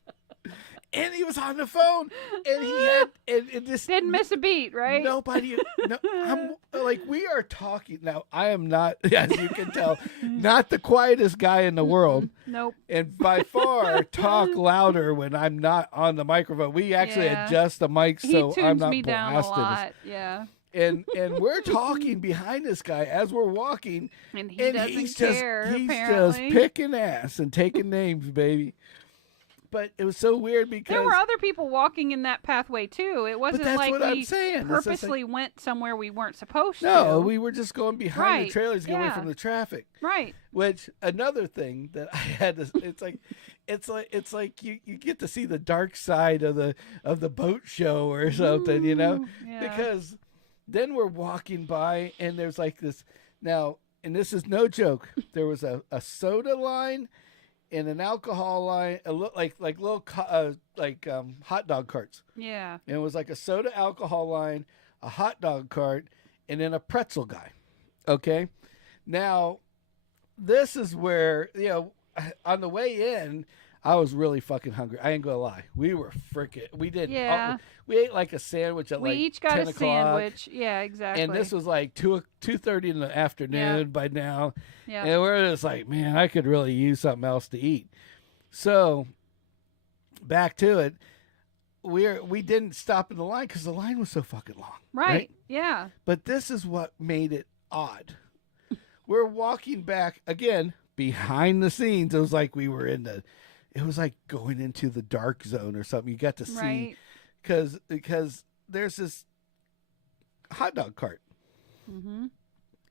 and he was on the phone, and he had, and it just didn't miss a beat, right? Nobody, I'm like, we are talking now. I am not, as you can tell, not the quietest guy in the world. Nope. And by far, talk louder when I'm not on the microphone. We actually adjust the mic so I'm not me down blasted. a lot. Yeah. And we're talking behind this guy as we're walking, and he's just picking ass and taking names, baby. But it was so weird because there were other people walking in that pathway too. It wasn't like we purposely went somewhere we weren't supposed to. No, we were just going behind the trailers to get away from the traffic. Right. Which another thing that I had to, it's like you get to see the dark side of the boat show or something, Yeah. Because then we're walking by and there's like this now, and this is no joke. There was a soda line. and an alcohol line, like little hot dog carts. Yeah. And it was like a soda alcohol line, a hot dog cart, and then a pretzel guy. Okay, now this is where on the way in, I was really fucking hungry. I ain't gonna lie. We were freaking. We did. Yeah. We ate like a sandwich at we like each got 10 a o'clock. sandwich. Yeah, exactly. And this was like 2:30 in the afternoon by now. Yeah. And we're just like, man, I could really use something else to eat. So back to it. We didn't stop in the line because the line was so fucking long. Right. Yeah. But this is what made it odd. We're walking back again behind the scenes. It was like we were it was like going into the dark zone or something. You got to see because there's this hot dog cart. Mm-hmm.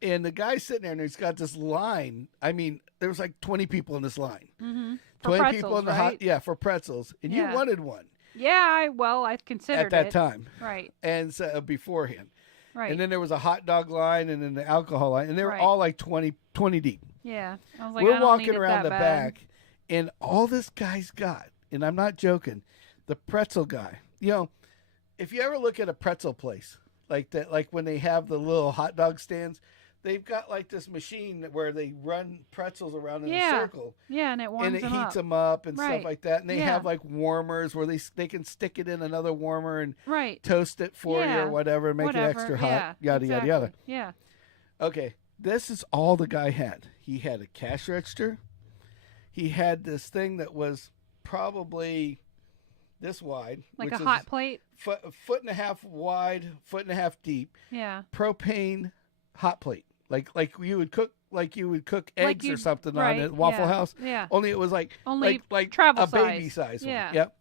And the guy's sitting there and he's got this line. I mean, there was like 20 people in this line. Mm-hmm. 20 pretzels, people in the right? for pretzels. And you wanted one. Yeah, I considered at that it. time. Right. And so beforehand. Right. And then there was a hot dog line and then the alcohol line. And they were all like 20 deep. Yeah. I was like, we're I don't walking need it around that the bad. back. And all this guy's got, and I'm not joking, the pretzel guy. If you ever look at a pretzel place like that, like when they have the little hot dog stands, they've got like this machine where they run pretzels around in a circle. Yeah, and it warms and it them heats up. them up and stuff like that. And they have like warmers where they can stick it in another warmer and toast it for you or whatever and make it extra hot. Yada, yada, yada. Yeah. Okay, this is all the guy had. He had a cash register. He had this thing that was probably this wide. Like a hot plate? Foot and a half wide, foot and a half deep. Yeah. Propane hot plate. Like you would cook eggs or something on it, Waffle House. Yeah. Only it was like travel a baby size one. Yep.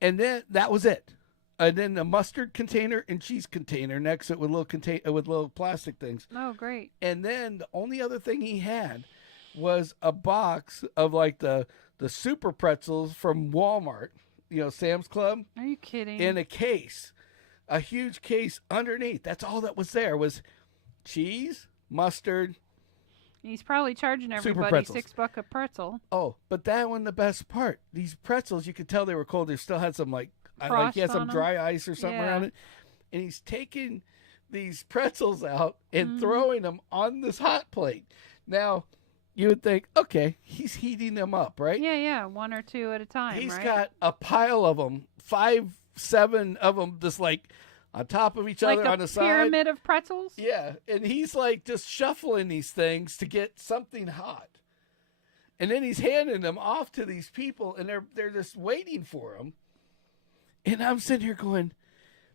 And then that was it. And then a mustard container and cheese container next to it with little plastic things. Oh, great. And then the only other thing he had was a box of like the super pretzels from Walmart, Sam's Club. Are you kidding? In a case, a huge case underneath. That's all that was there was cheese, mustard. He's probably charging everybody $6 a pretzel. Oh, but that wasn't the best part. These pretzels, you could tell they were cold. They still had some like he had some dry ice or something around it. And he's taking these pretzels out and throwing them on this hot plate. Now, you would think, okay, he's heating them up, right? Yeah, one or two at a time. He's got a pile of them, 5, 7 of them, just like on top of each other on the side. Like a pyramid of pretzels? Yeah, and he's like just shuffling these things to get something hot. And then he's handing them off to these people, and they're just waiting for him. And I'm sitting here going,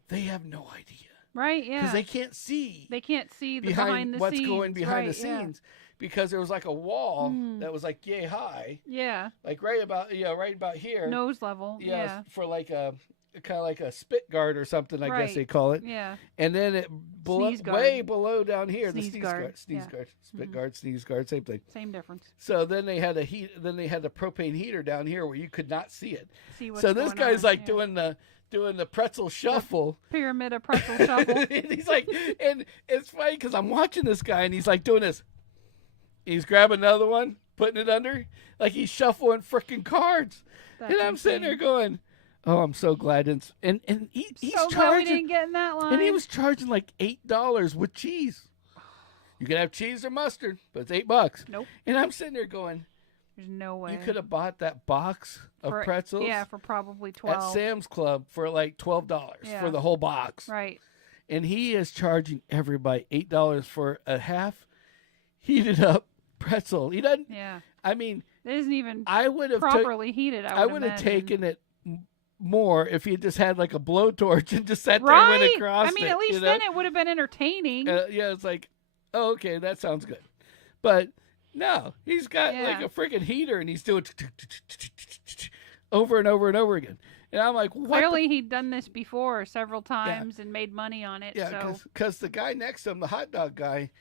they have no idea. Right, yeah. Because they can't see. They can't see behind the what's scenes. going behind the scenes. Because there was like a wall that was like yay high. Yeah. Like right about here. Nose level. Yeah. For like a kind of like a spit guard or something, I guess they call it. Yeah. And then it way below down here, the sneeze guard. Spit guard, sneeze guard, same thing. Same difference. So then they had they had the propane heater down here where you could not see it. See what's so this going guy's on, like doing the pretzel shuffle. The pyramid of pretzel shuffle. And he's like, and it's funny because I'm watching this guy and he's like doing this. He's grabbing another one, putting it under, like he's shuffling freaking cards. And I'm sitting there going, oh, I'm so glad. And he's so charging. Glad we didn't get in that line. And he was charging like $8 with cheese. You could have cheese or mustard, but it's $8. Nope. And I'm sitting there going, there's no way. You could have bought that box of pretzels. Yeah, for probably $12. At Sam's Club for like $12 for the whole box. Right. And he is charging everybody $8 for a half heated up pretzel. He doesn't. Yeah. I mean, it isn't even properly heated. I would have taken it more if he just had like a blowtorch and just sat there and went across. I mean, at least then it would have been entertaining. Yeah, it's like, oh, okay, that sounds good. But no, he's got like a freaking heater and he's doing over and over and over again. And I'm like, what? Clearly, he'd done this before several times and made money on it. Yeah, because the guy next to him, the hot dog guy,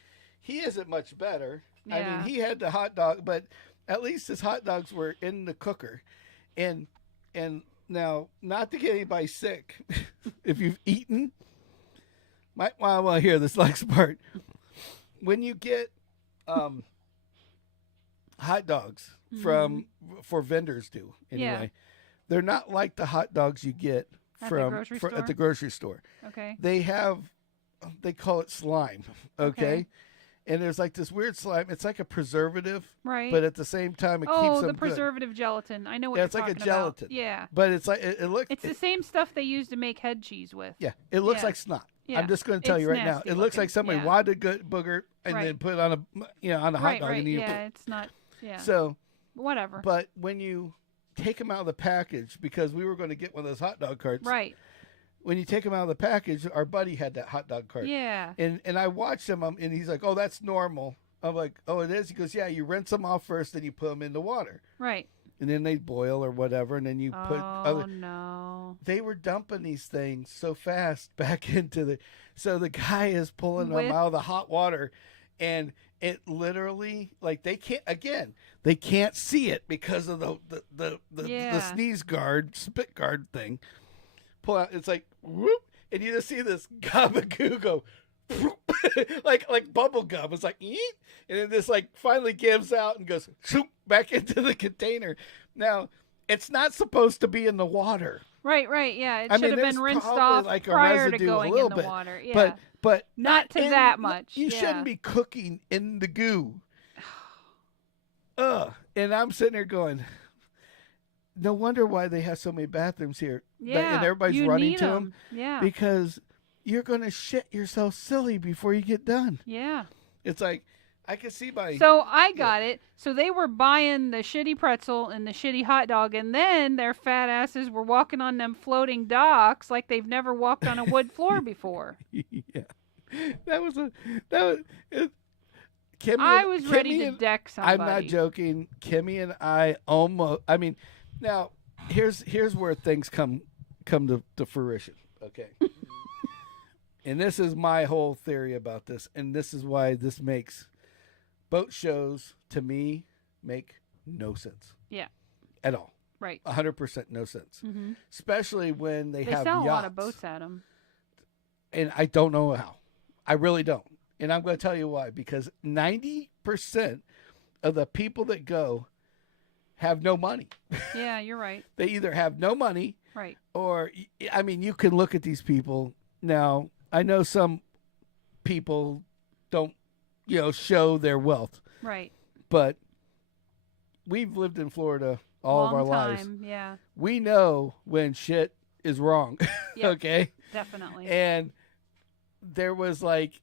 he isn't much better. Yeah. I mean, he had the hot dog, but at least his hot dogs were in the cooker. And now, not to get anybody sick, if you've eaten, might want to hear this next part. When you get hot dogs for vendors do anyway. They're not like the hot dogs you get at the grocery store. Okay. They call it slime. Okay. And there's like this weird slime. It's like a preservative, right? But at the same time, it keeps them the preservative good. Gelatin. I know what you're talking about. It's like a gelatin. Yeah. But it's like it looks. It's the same stuff they use to make head cheese with. Yeah. It looks like snot. Yeah. I'm just going to tell you right now. It looks like somebody wadded good booger and then put it on on a hot dog. And it's not. Yeah. So. Whatever. But when you take them out of the package, because we were going to get one of those hot dog carts. Right. When you take them out of the package, our buddy had that hot dog cart. Yeah. And I watched him, and he's like, "Oh, that's normal." I'm like, "Oh, it is?" He goes, "Yeah, you rinse them off first, then you put them in the water." Right. And then they boil or whatever, and then you put Oh, no. They were dumping these things so fast back into the... So the guy is pulling them out of the hot water, and it literally, like, they can't see it because of the sneeze guard, spit guard thing. Pull out, it's like, whoop, and you just see this gabagoo go, like bubble gum. It's like, eat, and then this like finally gives out and goes shoop, back into the container. Now, it's not supposed to be in the water. Right, yeah. It should have been rinsed off like prior to going in the water. Yeah. But not to that much. You shouldn't be cooking in the goo. And I'm sitting there going, no wonder why they have so many bathrooms here. Yeah, and everybody's running to them. Yeah. Because you're going to shit yourself silly before you get done. Yeah. It's like, I can see by... So I got it. So they were buying the shitty pretzel and the shitty hot dog, and then their fat asses were walking on them floating docks like they've never walked on a wood floor before. Yeah. Kimmy I was ready to deck somebody. I'm not joking. Kimmy and I almost... I mean, now, here's where things come to fruition, okay? And this is my whole theory about this, and this is why this makes... Boat shows, to me, make no sense. Yeah. At all. Right. 100% no sense. Mm-hmm. Especially when they have sell yachts. A lot of boats at them. And I don't know how. I really don't. And I'm going to tell you why. Because 90% of the people that go have no money. Yeah, you're right. They either have no money. Right. Or, I mean, you can look at these people. Now, I know some people don't, show their wealth. Right. But we've lived in Florida all of our lives. Yeah. We know when shit is wrong. Yep, okay? Definitely. And there was like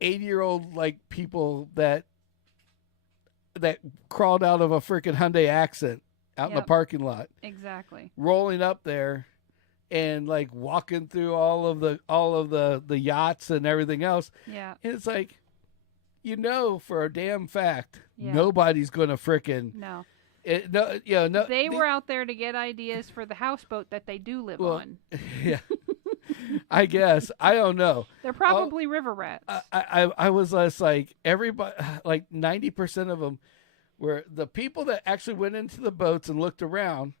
80-year-old like people that crawled out of a freaking Hyundai Accent out in the parking lot. Exactly. Rolling up there and like walking through all of the yachts and everything else. Yeah. And it's like, for a damn fact, nobody's going to frickin' no. No. They were out there to get ideas for the houseboat that they do live on. Yeah. I guess. I don't know. They're probably river rats. I was less like everybody, like 90% of them were the people that actually went into the boats and looked around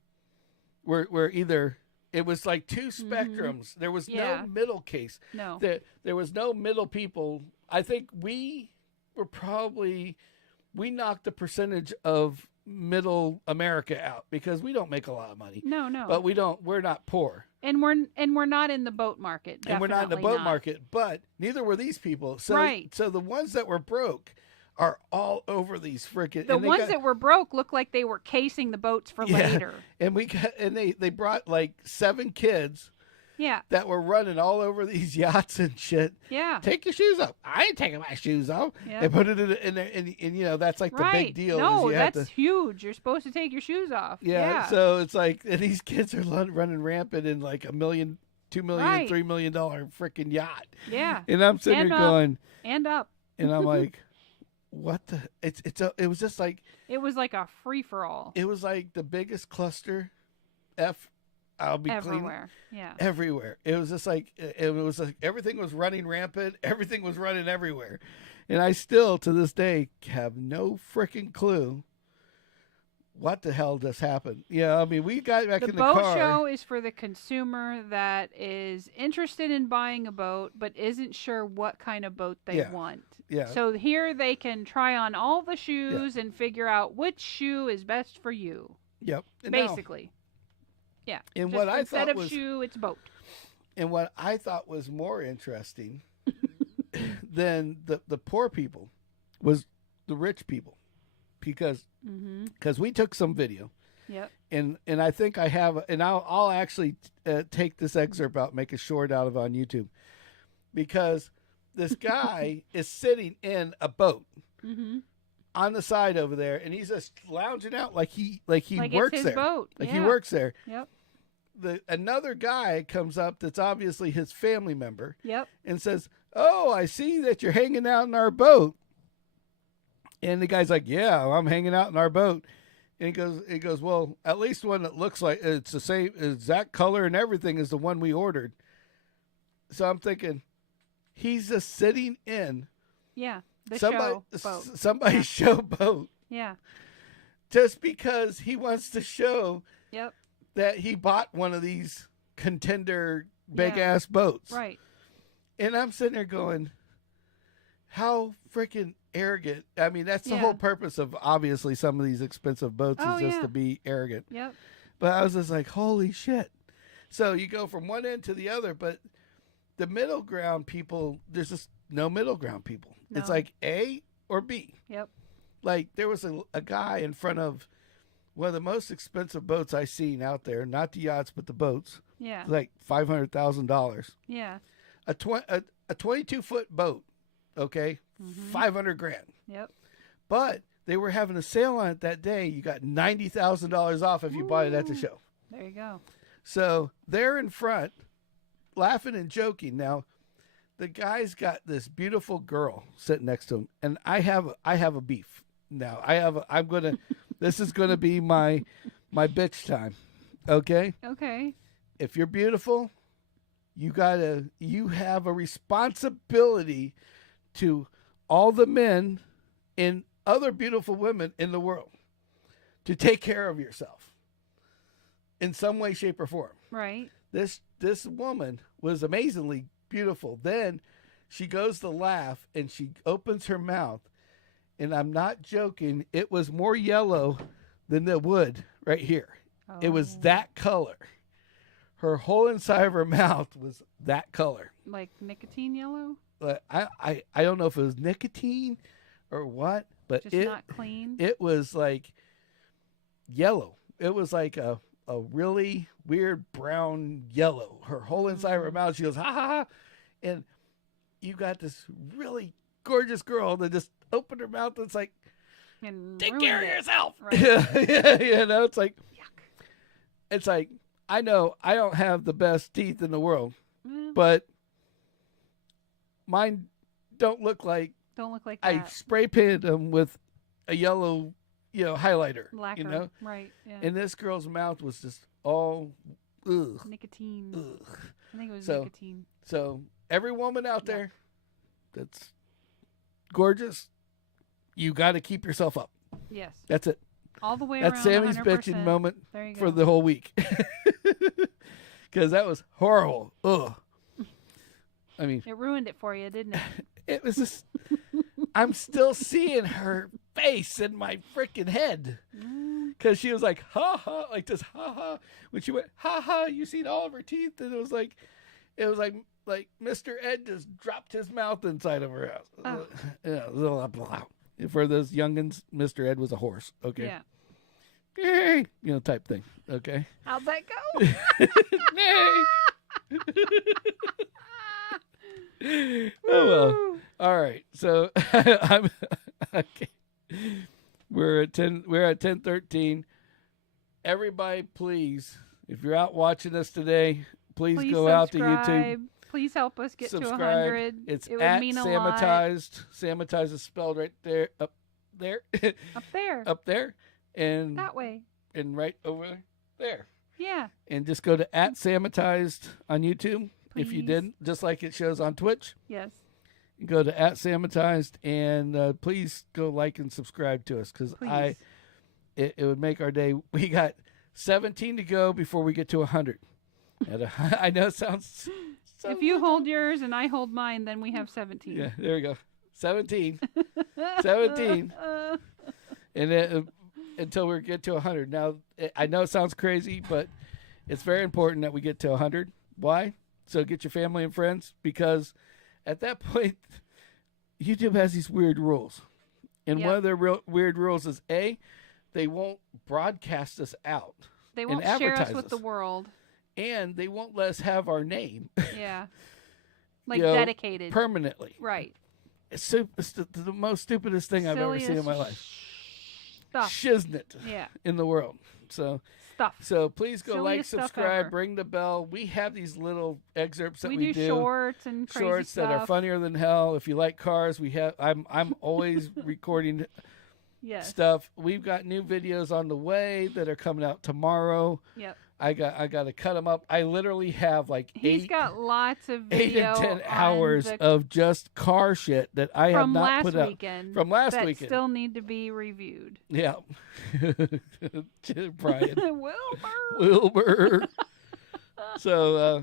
were either, it was like two spectrums. There was no middle case. No. There was no middle people. I think we knocked the percentage of middle America out because we don't make a lot of money. No. But we're not poor. And we're not in the boat market. Definitely and we're not in the boat market, but neither were these people. So so the ones that were broke are all over these freaking the ones that were broke look like they were casing the boats for later. And they brought like 7 kids. Yeah. That were running all over these yachts and shit. Yeah. Take your shoes off. I ain't taking my shoes off. Yeah. They put it in there, and that's like the big deal. No, that's huge. You're supposed to take your shoes off. Yeah. So it's like, and these kids are running rampant in like $1 million, $2 million, $3 million freaking yacht. Yeah. And I'm sitting there going. And up. And I'm like, what the? It was just like. It was like a free for all. It was like the biggest cluster I'll be everywhere. Clean. Yeah. Everywhere. It was just like, it was like everything was running rampant. Everything was running everywhere. And I still, to this day, have no freaking clue what the hell just happened? Yeah, I mean, we got back The in the boat car. show is for the consumer that is interested in buying a boat but isn't sure what kind of boat they want. Yeah. So here they can try on all the Yeah. shoes and figure out which shoe is best for you. Yep. And Basically. Yeah. And Just what I instead thought of was, shoe, it's boat. and what I thought was more interesting than the poor people was the rich people, because we took some video. Yep. And I think I have, and I'll actually take this excerpt out, make a short out of it on YouTube, because this guy is sitting in a boat on the side over there, and he's just lounging out like he works it's his there, boat. like he works there. Yep. Another guy comes up that's obviously his family member. Yep. And says, "Oh, I see that you're hanging out in our boat." And the guy's like, "Yeah, I'm hanging out in our boat." And he goes, "Well, at least one that looks like it's the same exact color and everything as the one we ordered." So I'm thinking, he's just sitting in somebody's show boat. Yeah. Just because he wants to show Yep. that he bought one of these contender big ass boats. Right. And I'm sitting there going, how freaking arrogant. I mean, that's the whole purpose of obviously some of these expensive boats is just to be arrogant. Yep. But I was just like, holy shit. So you go from one end to the other, but the middle ground people, there's just no middle ground people. No. It's like A or B. Yep. Like there was a guy in front of one of the most expensive boats I've seen out there, not the yachts, but the boats. Yeah. Like $500,000. Yeah. A 22-foot boat, okay, $500,000. Yep. But they were having a sale on it that day. You got $90,000 off if you bought it at the show. There you go. So they're in front, laughing and joking. Now, the guy's got this beautiful girl sitting next to him, and I have a beef. Now this is gonna be my bitch time. Okay? Okay. If you're beautiful, you have a responsibility to all the men and other beautiful women in the world to take care of yourself in some way, shape, or form. Right. This woman was amazingly beautiful. Then she goes to laugh and she opens her mouth, and I'm not joking, it was more yellow than the wood right here. Oh. It was that color. Her whole inside of her mouth was that color. Like nicotine yellow? I don't know if it was nicotine or what, but Just not clean. It was like yellow. It was like a really weird brown yellow. Her whole inside of her mouth, she goes, ha ha ha. And you got this really gorgeous girl that just opened her mouth and it's like, and take care of yourself. Right. Yeah, it's like, yuck. It's like, I know I don't have the best teeth in the world, Mm. but mine don't look like that. I spray painted them with a yellow, highlighter. Lacquer. Right. Yeah. And this girl's mouth was just all ugh. Nicotine. Ugh. I think it was So- nicotine. So every woman out there that's gorgeous, you got to keep yourself up. Yes. That's it. All the way That's around. Sammy's 100%. bitching moment There you go. for the whole week. Because that was horrible. Ugh. I mean, It ruined it for you, didn't it? it was just, I'm still seeing her face in my freaking head. Because she was like, ha ha, like this, ha ha. When she went, ha ha, you seen all of her teeth? And it was like Mr. Ed just dropped his mouth inside of her house. Oh. Yeah, blah, blah, blah. For those youngins, Mr. Ed was a horse. Okay. Yeah. Yay, type thing. Okay. How'd that go? Oh well. All right. So I'm okay. We're at 10:13. Everybody, please, if you're out watching us today, please go out to YouTube. Please help us get to Subscribe. 100. It's it would at mean a Sammitized. Sammitized is spelled right there, up there, lot. Up there. up there, and That way. and right over there. Yeah. And just go to at Sammitized on YouTube if you Please. didn't, just like it shows on Twitch. Yes. You go to at Sammitized and please go like and subscribe to us because Please. it would make our day. We got 17 to go before we get to 100. And I know it sounds. If you hold yours and I hold mine, then we have 17. Yeah, there we go. 17. 17. And then, until we get to 100. Now, I know it sounds crazy, but it's very important that we get to 100. Why? So get your family and friends, because at that point, YouTube has these weird rules. And one of their weird rules is, A, they won't broadcast us out. They won't share us with the world. And they won't let us have our name. Yeah. Like dedicated. Permanently. Right. It's the most stupidest thing I've ever seen in my life. Stuff. Shiznit in the world. So please go subscribe, ring the bell. We have these little excerpts that we do. Shorts and crazy shorts stuff. That are funnier than hell. If you like cars, we have. I'm always recording stuff. We've got new videos on the way that are coming out tomorrow. Yep. I got to cut them up. I literally have like He's got lots of video 8 and 10 hours of just car shit that I have not put up from last weekend. That still need to be reviewed. Yeah. Brian. Wilbur. So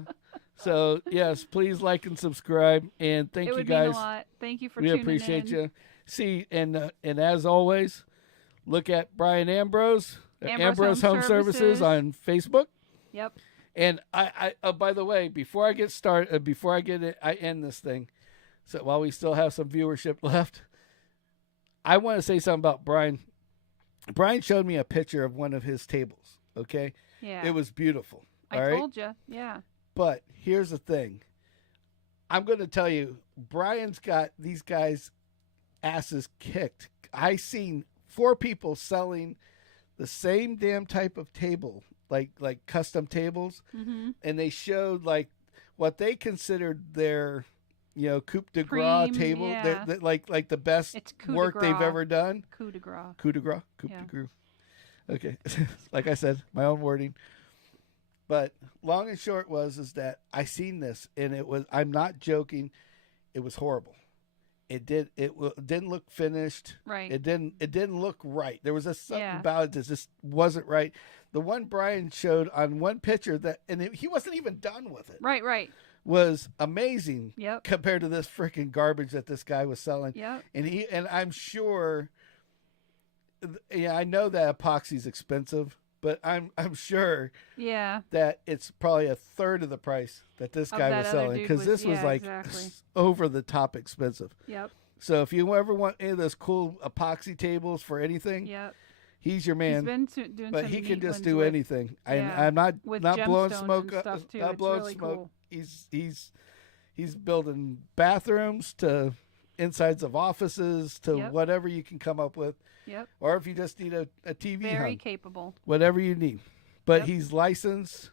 yes, please like and subscribe, and thank you guys. It would mean a lot. Thank you for tuning in. We appreciate you. See, and as always, look at Brian Ambrose. Ambrose Home Services on Facebook. Yep. And I by the way, before I get started, I end this thing. So while we still have some viewership left, I want to say something about Brian. Brian showed me a picture of one of his tables. Okay. Yeah. It was beautiful. I told you. Yeah. But here's the thing. I'm going to tell you, Brian's got these guys' asses kicked. I seen 4 people selling the same damn type of table, like custom tables, and they showed like what they considered their, coup de grace table, like the best work they've ever done. Coup de grace. Coup de grace. Coup de grace. Okay, like I said, my own wording. But long and short is that I seen this, and it was. I'm not joking. It was horrible. It didn't look finished. Right. It didn't look right. There was something about it that just wasn't right. The one Brian showed on one picture he wasn't even done with it. Right. Was amazing. Yep. Compared to this freaking garbage that this guy was selling. Yep. And I'm sure. Yeah, I know that epoxy's expensive, but I'm sure. Yeah. That it's probably a third of the price that this guy was selling, because this was like over the top expensive. Yep. So if you ever want any of those cool epoxy tables for anything, he's your man. He's been doing but he can just do anything. I'm not blowing smoke. Not blowing really smoke. Cool. He's building bathrooms to insides of offices to whatever you can come up with. Yep. Or if you just need a TV Very capable. Whatever you need. But he's licensed,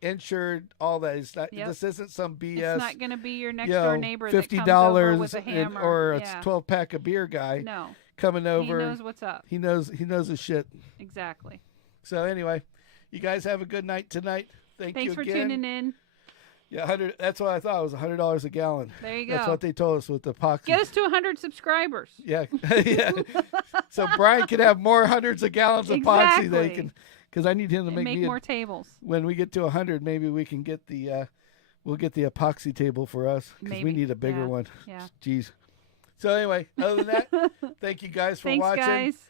insured, all that. It's not. This isn't some BS. It's not going to be your next door neighbor $50 that comes over with a hammer or a 12-pack of beer guy. No. Coming over. He knows what's up. He knows his shit. Exactly. So anyway, you guys have a good night tonight. Thanks you again. Thanks for tuning in. Yeah, 100. That's what I thought. It was $100 a gallon. There you go. That's what they told us with the epoxy. Get us to 100 subscribers. Yeah, yeah. So Brian can have more hundreds of gallons of epoxy that he can, because I need him to make more tables. When we get to 100, maybe we can get we'll get the epoxy table for us, because we need a bigger one. Yeah. Jeez. So anyway, other than that, thank you guys for watching. Thanks, guys.